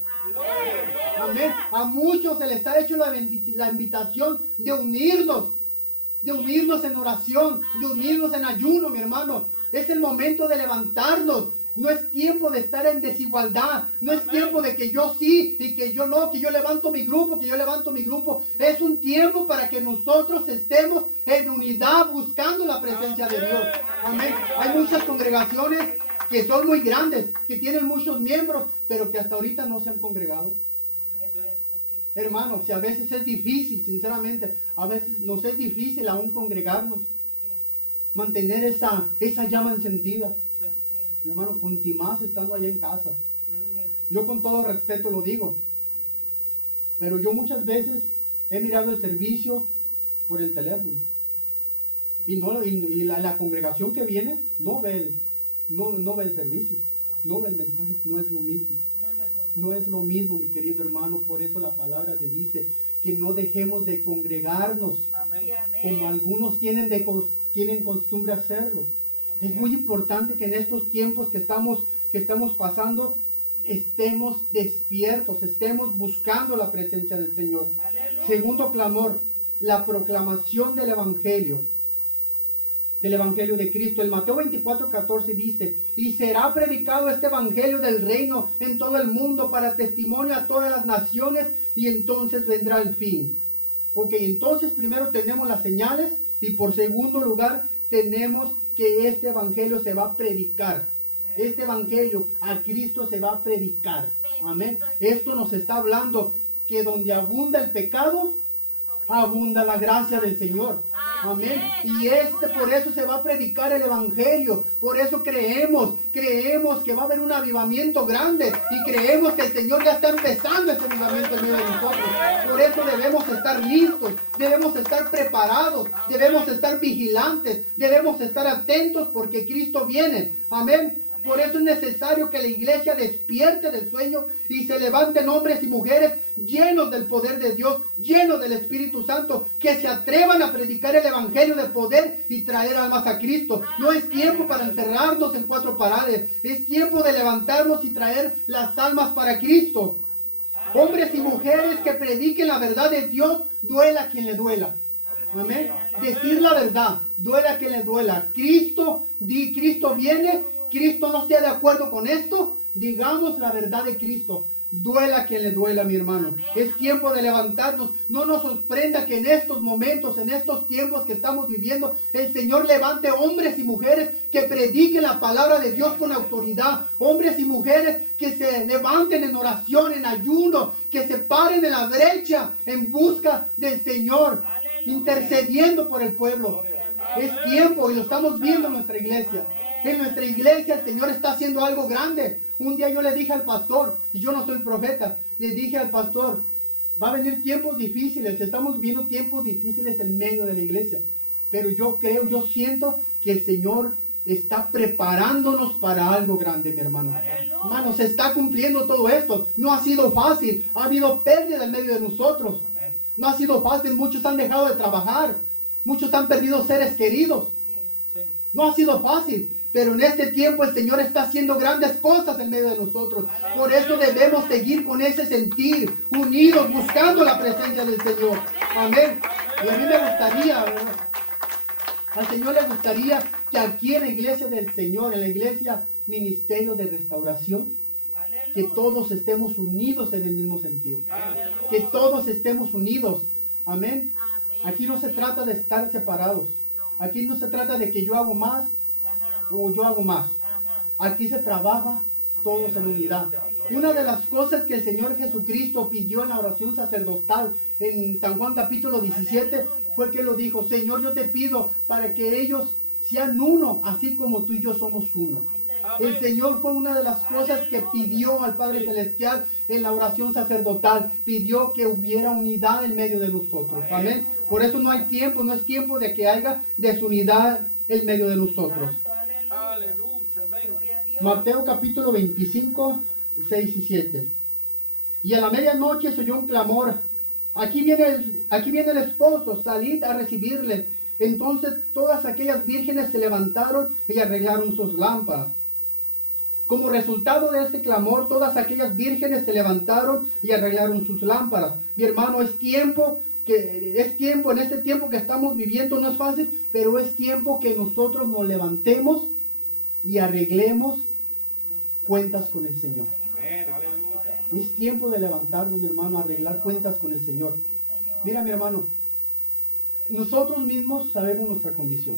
Amén. A muchos se les ha hecho la invitación de unirnos en oración, de unirnos en ayuno, mi hermano. Es el momento de levantarnos. No es tiempo de estar en desigualdad. No es tiempo de que yo sí y que yo no, que yo levanto mi grupo, Es un tiempo para que nosotros estemos en unidad buscando la presencia de Dios. Amén. Hay muchas congregaciones que son muy grandes, que tienen muchos miembros, pero que hasta ahorita no se han congregado. Hermanos, si a veces es difícil, sinceramente, a veces nos es difícil aún congregarnos, mantener esa llama encendida. Mi hermano, más estando allá en casa. Yo con todo respeto lo digo, pero yo muchas veces he mirado el servicio por el teléfono y la congregación que viene no ve el servicio, no ve el mensaje, no es lo mismo. No es lo mismo, mi querido hermano. Por eso la palabra te dice que no dejemos de congregarnos. Amén. Como algunos tienen costumbre hacerlo. Es muy importante que en estos tiempos que estamos pasando estemos despiertos, estemos buscando la presencia del Señor. Aleluya. Segundo clamor, la proclamación del Evangelio de Cristo. El Mateo 24:14 dice: y será predicado este Evangelio del reino en todo el mundo para testimonio a todas las naciones, y entonces vendrá el fin. Ok, entonces primero tenemos las señales, y por segundo lugar tenemos que este Evangelio se va a predicar. Este Evangelio a Cristo se va a predicar. Amén. Esto nos está hablando que donde abunda el pecado, abunda la gracia del Señor. Amén. Y por eso se va a predicar el Evangelio. Por eso creemos que va a haber un avivamiento grande. Y creemos que el Señor ya está empezando ese avivamiento en medio de nosotros. Por eso debemos estar listos, debemos estar preparados, debemos estar vigilantes, debemos estar atentos porque Cristo viene. Amén. Por eso es necesario que la iglesia despierte del sueño y se levanten hombres y mujeres llenos del poder de Dios, llenos del Espíritu Santo, que se atrevan a predicar el evangelio de poder y traer almas a Cristo. No es tiempo para encerrarnos en cuatro paredes, es tiempo de levantarnos y traer las almas para Cristo. Hombres y mujeres que prediquen la verdad de Dios, duela a quien le duela. Amén. Decir la verdad, duela a quien le duela. Cristo viene, Cristo no esté de acuerdo con esto, digamos la verdad de Cristo. Duela a quien le duela, mi hermano. Es tiempo de levantarnos. No nos sorprenda que en estos momentos, en estos tiempos que estamos viviendo, el Señor levante hombres y mujeres que prediquen la palabra de Dios con autoridad. Hombres y mujeres que se levanten en oración, en ayuno, que se paren en la brecha en busca del Señor, intercediendo por el pueblo. Es tiempo y lo estamos viendo en nuestra iglesia. En nuestra iglesia el Señor está haciendo algo grande. Un día yo le dije al pastor, y yo no soy profeta, le dije al pastor, va a venir tiempos difíciles, estamos viviendo tiempos difíciles en medio de la iglesia. Pero yo creo, yo siento que el Señor está preparándonos para algo grande, mi hermano. Hermano, se está cumpliendo todo esto. No ha sido fácil, ha habido pérdida en medio de nosotros. No ha sido fácil, muchos han dejado de trabajar, muchos han perdido seres queridos. No ha sido fácil. Pero en este tiempo el Señor está haciendo grandes cosas en medio de nosotros. Por eso debemos seguir con ese sentir, unidos, buscando la presencia del Señor. Amén. Y a mí me gustaría, ¿verdad? Al Señor le gustaría que aquí en la iglesia del Señor, en la iglesia Ministerio de Restauración, que todos estemos unidos en el mismo sentido. Que todos estemos unidos. Amén. Aquí no se trata de estar separados. Aquí no se trata de que yo hago más o yo hago más. Aquí se trabaja todos en unidad. Una de las cosas que el Señor Jesucristo pidió en la oración sacerdotal en San Juan capítulo 17 fue que lo dijo: Señor, yo te pido para que ellos sean uno, así como tú y yo somos uno. El Señor fue una de las cosas que pidió al Padre Celestial en la oración sacerdotal. Pidió que hubiera unidad en medio de nosotros. Amén. Por eso no hay tiempo, no es tiempo de que haya desunidad en medio de nosotros. Mateo capítulo 25, 6 y 7. Y a la medianoche se oyó un clamor: aquí viene el esposo, salid a recibirle. Entonces todas aquellas vírgenes se levantaron y arreglaron sus lámparas. Como resultado de este clamor, todas aquellas vírgenes se levantaron y arreglaron sus lámparas. Mi hermano, es tiempo en este tiempo que estamos viviendo, no es fácil, pero es tiempo que nosotros nos levantemos y arreglemos cuentas con el Señor. Es tiempo de levantarnos, mi hermano, a arreglar cuentas con el Señor. Mira, mi hermano, nosotros mismos sabemos nuestra condición.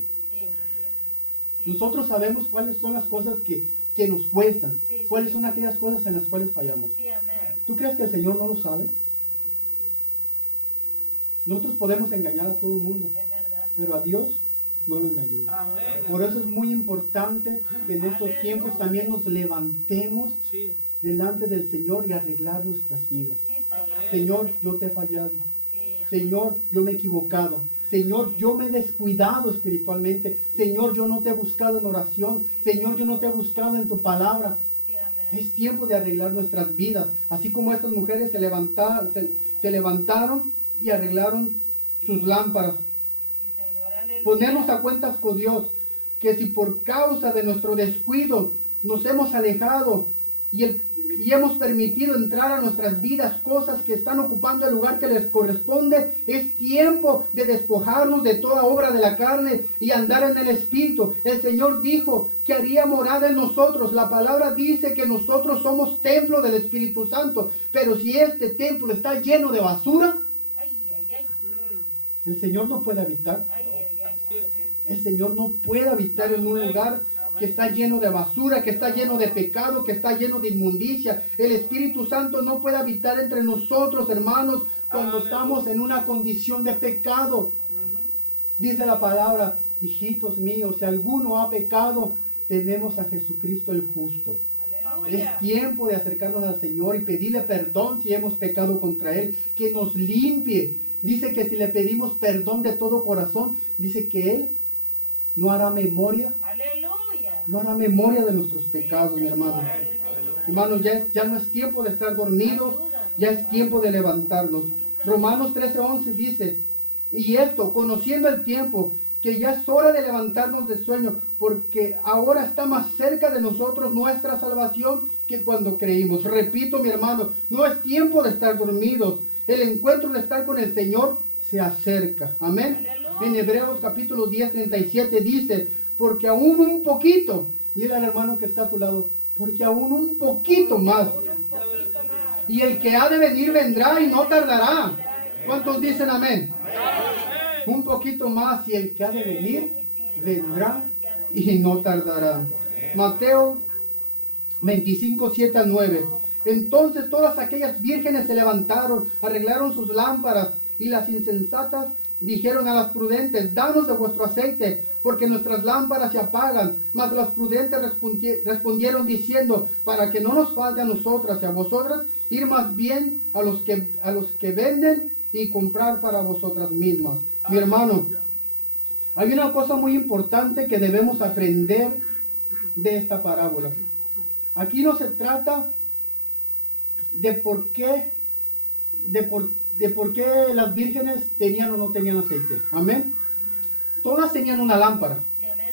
Nosotros sabemos cuáles son las cosas que nos cuestan, cuáles son aquellas cosas en las cuales fallamos. ¿Tú crees que el Señor no lo sabe? Nosotros podemos engañar a todo el mundo, pero a Dios no lo engañemos. Por eso es muy importante que en estos tiempos también nos levantemos delante del Señor y arreglar nuestras vidas. Señor, yo te he fallado. Señor, yo me he equivocado. Señor, yo me he descuidado espiritualmente. Señor, yo no te he buscado en oración. Señor, yo no te he buscado en tu palabra. Es tiempo de arreglar nuestras vidas. Así como estas mujeres se levantaron y arreglaron sus lámparas. Ponernos a cuentas con Dios, que si por causa de nuestro descuido nos hemos alejado y hemos permitido entrar a nuestras vidas cosas que están ocupando el lugar que les corresponde, es tiempo de despojarnos de toda obra de la carne y andar en el Espíritu. El Señor dijo que haría morada en nosotros. La palabra dice que nosotros somos templo del Espíritu Santo, pero si este templo está lleno de basura, el Señor no puede habitar. El Señor no puede habitar en un lugar que está lleno de basura, que está lleno de pecado, que está lleno de inmundicia. El Espíritu Santo no puede habitar entre nosotros, hermanos, cuando estamos en una condición de pecado. Dice la palabra: hijitos míos, si alguno ha pecado, tenemos a Jesucristo el justo. Es tiempo de acercarnos al Señor y pedirle perdón si hemos pecado contra Él, que nos limpie. Dice que si le pedimos perdón de todo corazón, dice que Él no hará memoria no hará memoria de nuestros pecados, mi hermano. Hermano, ya no es tiempo de estar dormidos, ya es tiempo de levantarnos. Romanos 13:11 dice, y esto, conociendo el tiempo, que ya es hora de levantarnos de sueño, porque ahora está más cerca de nosotros nuestra salvación que cuando creímos. Repito, mi hermano, no es tiempo de estar dormidos. El encuentro de estar con el Señor se acerca. Amén. En Hebreos capítulo 10:37 dice, porque aún un poquito, dile al hermano que está a tu lado, porque aún un poquito más. Y el que ha de venir vendrá y no tardará. ¿Cuántos dicen amén? Un poquito más y el que ha de venir vendrá y no tardará. Mateo 25:7-9. Entonces todas aquellas vírgenes se levantaron, arreglaron sus lámparas, y las insensatas dijeron a las prudentes, danos de vuestro aceite, porque nuestras lámparas se apagan. Mas las prudentes respondieron diciendo, para que no nos falte a nosotras y a vosotras, ir más bien a los que venden y comprar para vosotras mismas. Mi hermano, hay una cosa muy importante que debemos aprender de esta parábola. Aquí no se trata de por qué las vírgenes tenían o no tenían aceite. Amén. Todas tenían una lámpara. Sí, amén.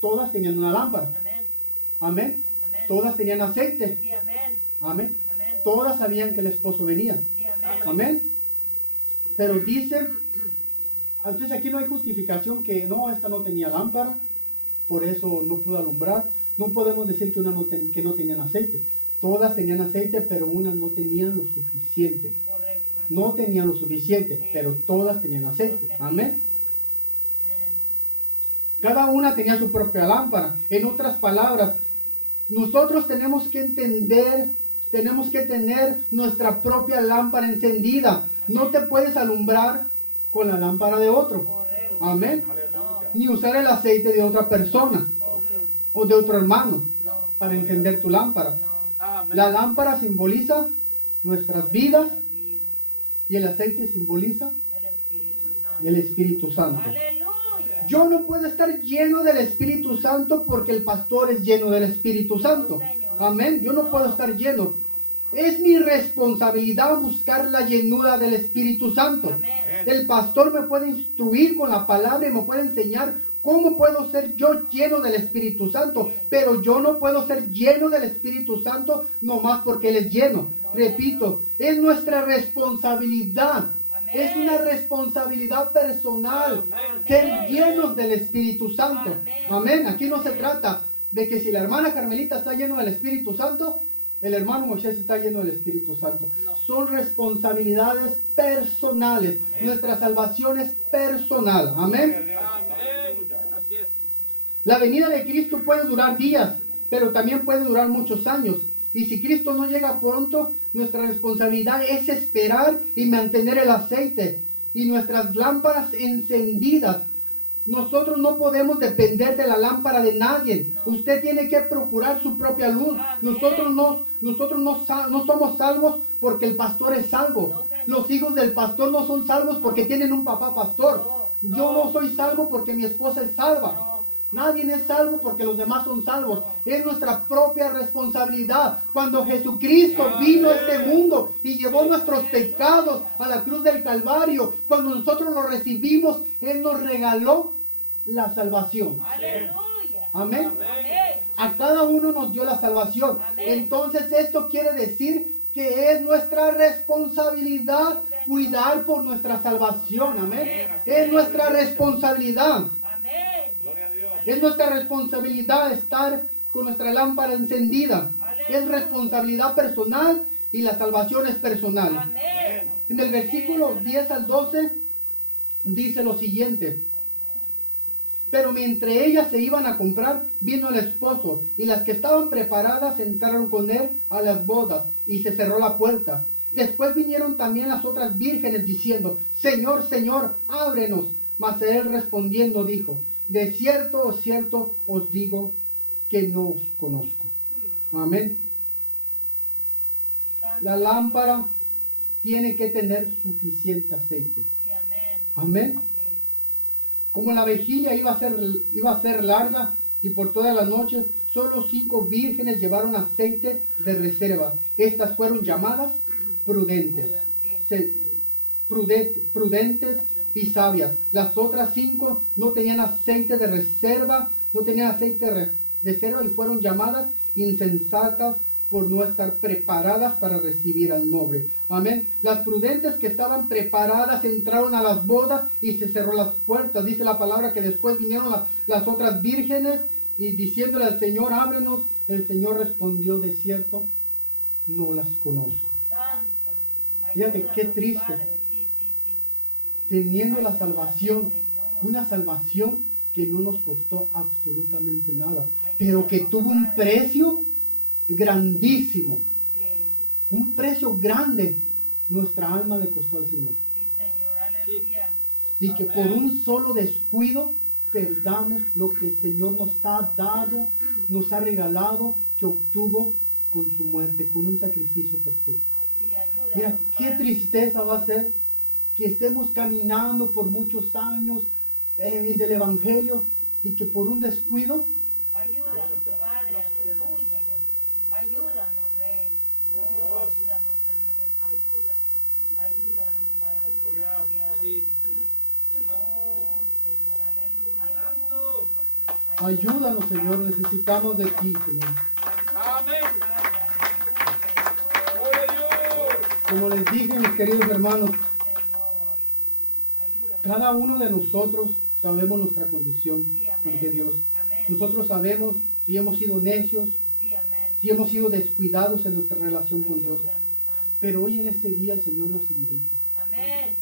Todas tenían una lámpara. Amén. Amén. Amén. Todas tenían aceite. Sí, amén. Amén. Amén. Todas sabían que el esposo venía. Sí, amén. Amén. Pero dice, entonces aquí no hay justificación que no, esta no tenía lámpara, por eso no pudo alumbrar. No podemos decir que que no tenían aceite. Todas tenían aceite, pero unas no tenían lo suficiente. Correcto. No tenían lo suficiente, pero todas tenían aceite. Amén. Cada una tenía su propia lámpara. En otras palabras, nosotros tenemos que entender, tenemos que tener nuestra propia lámpara encendida. No te puedes alumbrar con la lámpara de otro. Correcto. Amén. No. Ni usar el aceite de otra persona o de otro hermano No. para encender tu lámpara. No. Amén. La lámpara simboliza nuestras vidas y el aceite simboliza El Espíritu Santo. el Espíritu Santo. Aleluya. Yo no puedo estar lleno del Espíritu Santo porque el pastor es lleno del Espíritu Santo. Amén. Yo no puedo estar lleno. Es mi responsabilidad buscar la llenura del Espíritu Santo. Amén. El pastor me puede instruir con la palabra y me puede enseñar cómo puedo ser yo lleno del Espíritu Santo. Pero yo no puedo ser lleno del Espíritu Santo nomás porque Él es lleno. Repito, es nuestra responsabilidad. Es una responsabilidad personal ser llenos del Espíritu Santo. Amén. Aquí no se trata de que si la hermana Carmelita está lleno del Espíritu Santo, el hermano Moisés está lleno del Espíritu Santo. Son responsabilidades personales. Nuestra salvación es personal. Amén. Amén. Así es. La venida de Cristo puede durar días, pero también puede durar muchos años. Y si Cristo no llega pronto, nuestra responsabilidad es esperar y mantener el aceite y nuestras lámparas encendidas. Nosotros no podemos depender de la lámpara de nadie. Usted tiene que procurar su propia luz. Nosotros no somos salvos porque el pastor es salvo. Los hijos del pastor no son salvos porque tienen un papá pastor. Yo no soy salvo porque mi esposa es salva. Nadie es salvo porque los demás son salvos. Es nuestra propia responsabilidad. Cuando Jesucristo vino a este mundo y llevó nuestros pecados a la cruz del Calvario, cuando nosotros lo recibimos, Él nos regaló la salvación. Aleluya. Amén. Amén. A cada uno nos dio la salvación. Amén. Entonces esto quiere decir que es nuestra responsabilidad cuidar por nuestra salvación. Amén. Es nuestra responsabilidad. Amén. Es nuestra responsabilidad estar con nuestra lámpara encendida. Es responsabilidad personal y la salvación es personal. Amén. En el versículo 10 al 12 dice lo siguiente. Pero mientras ellas se iban a comprar, vino el esposo, y las que estaban preparadas entraron con él a las bodas, y se cerró la puerta. Después vinieron también las otras vírgenes diciendo, Señor, Señor, ábrenos. Mas él respondiendo dijo, de cierto os digo que no os conozco. Amén. La lámpara tiene que tener suficiente aceite. Sí, amén. Amén. Sí. Como la vejilla iba a ser larga, y por toda la noche solo 5 vírgenes llevaron aceite de reserva. Estas fueron llamadas prudentes, prudentes y sabias. Las otras 5 no tenían aceite de reserva, y fueron llamadas insensatas por no estar preparadas para recibir al novio. Amén. Las prudentes que estaban preparadas entraron a las bodas y se cerró las puertas. Dice la palabra que después vinieron las otras vírgenes y diciéndole al Señor, ábrenos. El Señor respondió, de cierto, no las conozco. Santo. Fíjate qué Ayúdanos, triste. Padre. Sí, sí, sí. Teniendo la salvación, Señor. una salvación que no nos costó absolutamente nada, pero que tuvo un precio grandísimo, Sí, un precio grande. Nuestra alma le costó al Señor. sí, Señor. Aleluya. Y que por un solo descuido perdamos lo que el Señor nos ha dado, nos ha regalado, que obtuvo con su muerte, con un sacrificio perfecto. Sí, ayúdanos. Mira, qué Padre. tristeza va a ser que estemos caminando por muchos años del Evangelio y que por un descuido Ayúdanos, Padre, aleluya. Ayúdanos, Rey. Oh, ayúdanos, Señor Jesús. Ayúdanos, Padre celestial. Sí. Oh, Señor, aleluya. Santo. ayúdanos, Señor, necesitamos de ti, Señor. Amén. Padre, Gloria a Dios. Como les dije, mis queridos hermanos, Señor, ayúdanos. cada uno de nosotros sabemos nuestra condición Sí, amén. ante Dios. Amén. Nosotros sabemos si hemos sido necios, Sí, amén. si hemos sido descuidados en nuestra relación con Dios. Ayúdanos, Santo. Pero hoy en este día el Señor nos invita. Amén.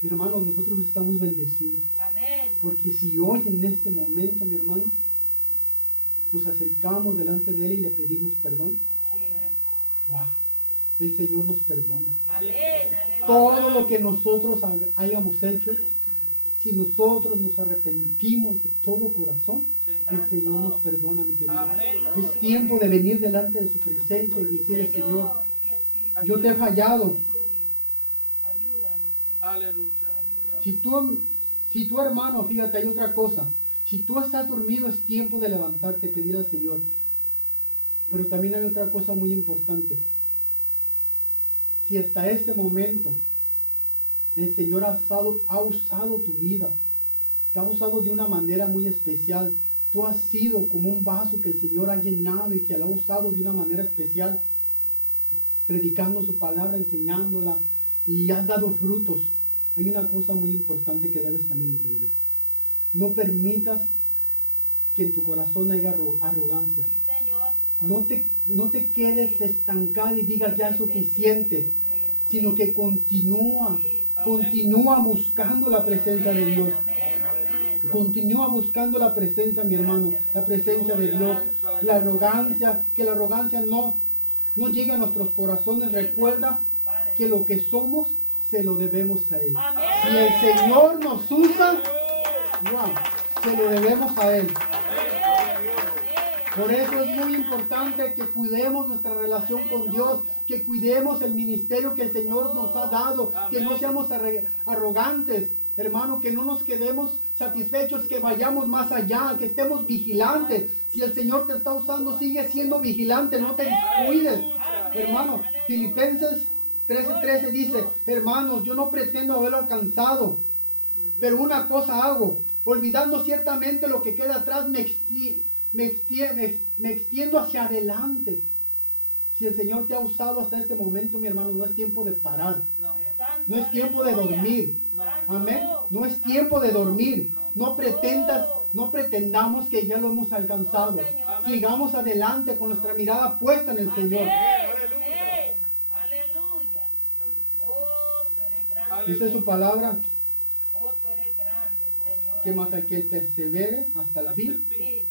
Mi hermano, nosotros estamos bendecidos. Amén. Porque si hoy en este momento, mi hermano, nos acercamos delante de Él y le pedimos perdón, Sí. ¡wow! El Señor nos perdona. Amén. Aleluya. Todo lo que nosotros hayamos hecho, si nosotros nos arrepentimos de todo corazón, el Señor nos perdona, mi querido. Amén. Es tiempo de venir delante de su presencia y decirle, Señor, Sí, Espíritu. yo te he fallado. Aleluya. Ayúdanos, Señor. Aleluya. Si tu hermano, fíjate, hay otra cosa. Si tú estás dormido, es tiempo de levantarte, pedir al Señor. Pero también hay otra cosa muy importante. Si hasta este momento el Señor ha usado tu vida, te ha usado de una manera muy especial, tú has sido como un vaso que el Señor ha llenado y que lo ha usado de una manera especial, predicando su palabra, enseñándola, y has dado frutos. Hay una cosa muy importante que debes también entender. No permitas que en tu corazón haya arrogancia. Sí, Señor. No te quedes estancado y digas ya es suficiente, sino que continúa buscando la presencia de Dios. Amén. Amén. Continúa buscando la presencia, mi hermano, la presencia de Dios. La arrogancia, que la arrogancia no llegue a nuestros corazones. Recuerda Padre. que lo que somos se lo debemos a Él. Amén. Si el Señor nos usa, wow, se lo debemos a Él. Por eso es muy importante que cuidemos nuestra relación con Dios, que cuidemos el ministerio que el Señor nos ha dado, que no seamos arrogantes, hermano, que no nos quedemos satisfechos, que vayamos más allá, que estemos vigilantes. Si el Señor te está usando, sigue siendo vigilante, no te descuides. Hermano, Filipenses 13:13 dice, hermanos, yo no pretendo haberlo alcanzado, pero una cosa hago, olvidando ciertamente lo que queda atrás, me extiendo hacia adelante. Si el Señor te ha usado hasta este momento, mi hermano, no es tiempo de parar. No es tiempo de dormir. Amén. No es tiempo de dormir. No pretendamos que ya lo hemos alcanzado. Sigamos adelante con nuestra mirada puesta en el Señor. Amén. Aleluya. Oh, tú eres grande. Dice su palabra, Oh, tú eres grande, Señor. que más al que persevere hasta el fin, Sí.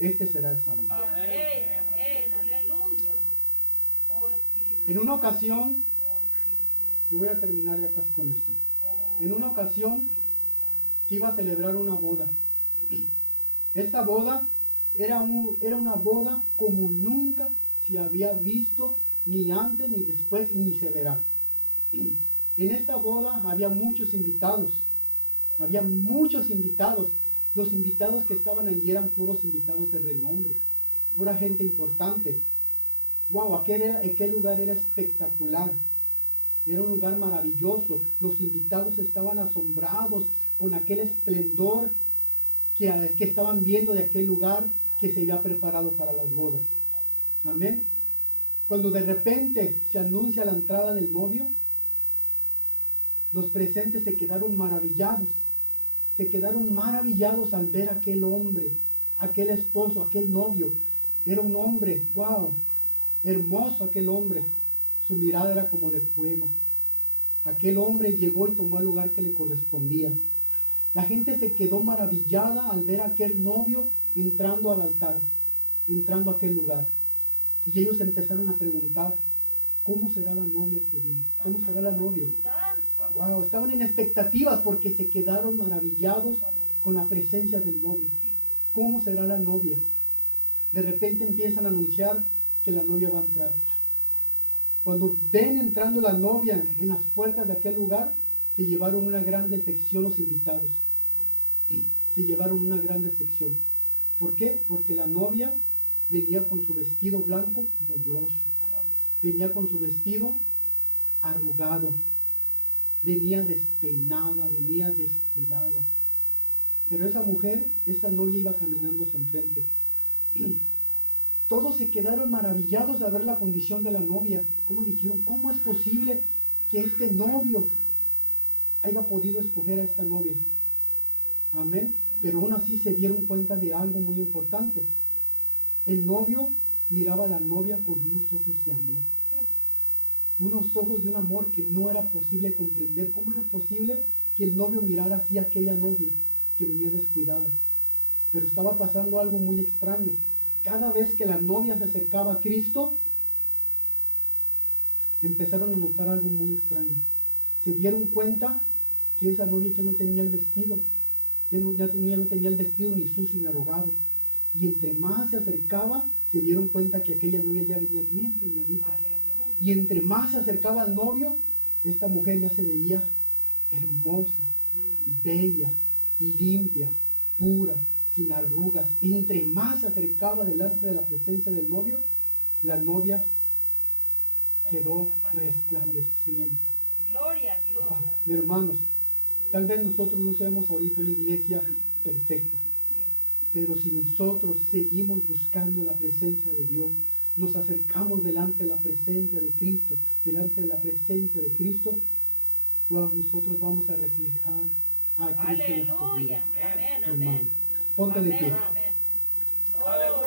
este será el salvo. Amén. Amén. Aleluya. Oh, Espíritu. En una ocasión, Oh, Espíritu de Dios. yo voy a terminar ya casi con esto. Oh, En una ocasión Espíritu Santo. se iba a celebrar una boda. Esta boda era una boda como nunca se había visto, ni antes, ni después, ni se verá. En esta boda había muchos invitados. Los invitados que estaban allí eran puros invitados de renombre, pura gente importante. Wow, aquel lugar era espectacular. Era un lugar maravilloso. Los invitados estaban asombrados con aquel esplendor que estaban viendo de aquel lugar que se había preparado para las bodas. Amén. Cuando de repente se anuncia la entrada del novio, los presentes se quedaron maravillados. Se quedaron maravillados al ver a aquel hombre, aquel esposo, aquel novio. Era un hombre, wow, hermoso aquel hombre. Su mirada era como de fuego. Aquel hombre llegó y tomó el lugar que le correspondía. La gente se quedó maravillada al ver a aquel novio entrando al altar, entrando a aquel lugar. Y ellos empezaron a preguntar, ¿cómo será la novia que viene? ¿Cómo será la novia? Wow, estaban en expectativas porque se quedaron maravillados con la presencia del novio. ¿Cómo será la novia? De repente empiezan a anunciar que la novia va a entrar. Cuando ven entrando la novia en las puertas de aquel lugar, se llevaron una gran decepción los invitados. Se llevaron una gran decepción. ¿Por qué? Porque la novia venía con su vestido blanco mugroso. Venía con su vestido arrugado. Venía despeinada, venía descuidada. Pero esa mujer, esa novia iba caminando hacia enfrente. Todos se quedaron maravillados al ver la condición de la novia. ¿Cómo dijeron? ¿Cómo es posible que este novio haya podido escoger a esta novia? Amén. Pero aún así se dieron cuenta de algo muy importante. El novio miraba a la novia con unos ojos de amor. Unos ojos de un amor que no era posible comprender. ¿Cómo era posible que el novio mirara así a aquella novia que venía descuidada? Pero estaba pasando algo muy extraño. Cada vez que la novia se acercaba a Cristo, empezaron a notar algo muy extraño. Se dieron cuenta que esa novia ya no tenía el vestido. Ya no tenía el vestido ni sucio ni arrugado. Y entre más se acercaba, se dieron cuenta que aquella novia ya venía bien peinadita. Y entre más se acercaba al novio, esta mujer ya se veía hermosa, bella, limpia, pura, sin arrugas. Entre más se acercaba delante de la presencia del novio, la novia quedó resplandeciente. Gloria a Dios. Mis hermanos, tal vez nosotros no seamos ahorita una iglesia perfecta, pero si nosotros seguimos buscando la presencia de Dios, nos acercamos delante de la presencia de Cristo, wow, nosotros vamos a reflejar a Cristo en nuestras vidas. Aleluya. Amén, Hermano, amén. ponte de pie. Amén.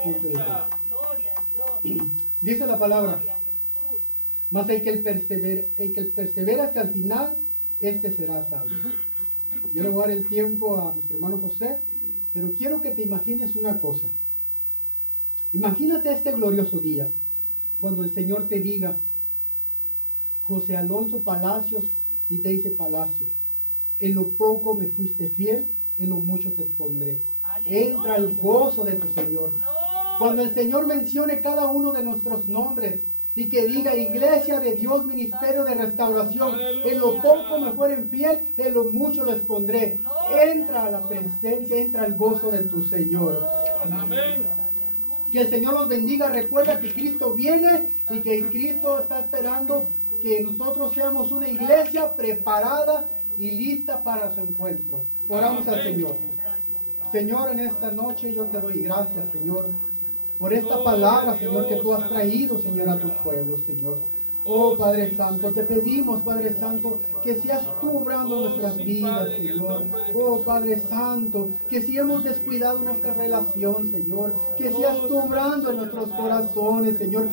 Ponte de pie. Gloria a Dios. Dice la palabra, Gloria a Jesús. mas el que persevera hasta el final, este será salvo. Yo le voy a dar el tiempo a nuestro hermano José, pero quiero que te imagines una cosa. Imagínate este glorioso día, cuando el Señor te diga, José Alonso Palacios y Daisy Palacios, en lo poco me fuiste fiel, en lo mucho te pondré. Entra el gozo de tu Señor. Cuando el Señor mencione cada uno de nuestros nombres y que diga Iglesia de Dios, Ministerio de Restauración, en lo poco me fueren fiel, en lo mucho les pondré. Entra a la presencia, entra al gozo de tu Señor. Amén. Que el Señor los bendiga. Recuerda que Cristo viene y que Cristo está esperando que nosotros seamos una iglesia preparada y lista para su encuentro. Oramos al Señor. Señor, en esta noche yo te doy gracias, Señor, por esta palabra, Señor, que tú has traído, Señor, a tu pueblo, Señor. Oh Padre Santo, te pedimos, Padre Santo, que seas tú obrando nuestras vidas, Señor. Oh Padre Santo, que si hemos descuidado nuestra relación, Señor, que seas tú obrando en nuestros corazones, Señor.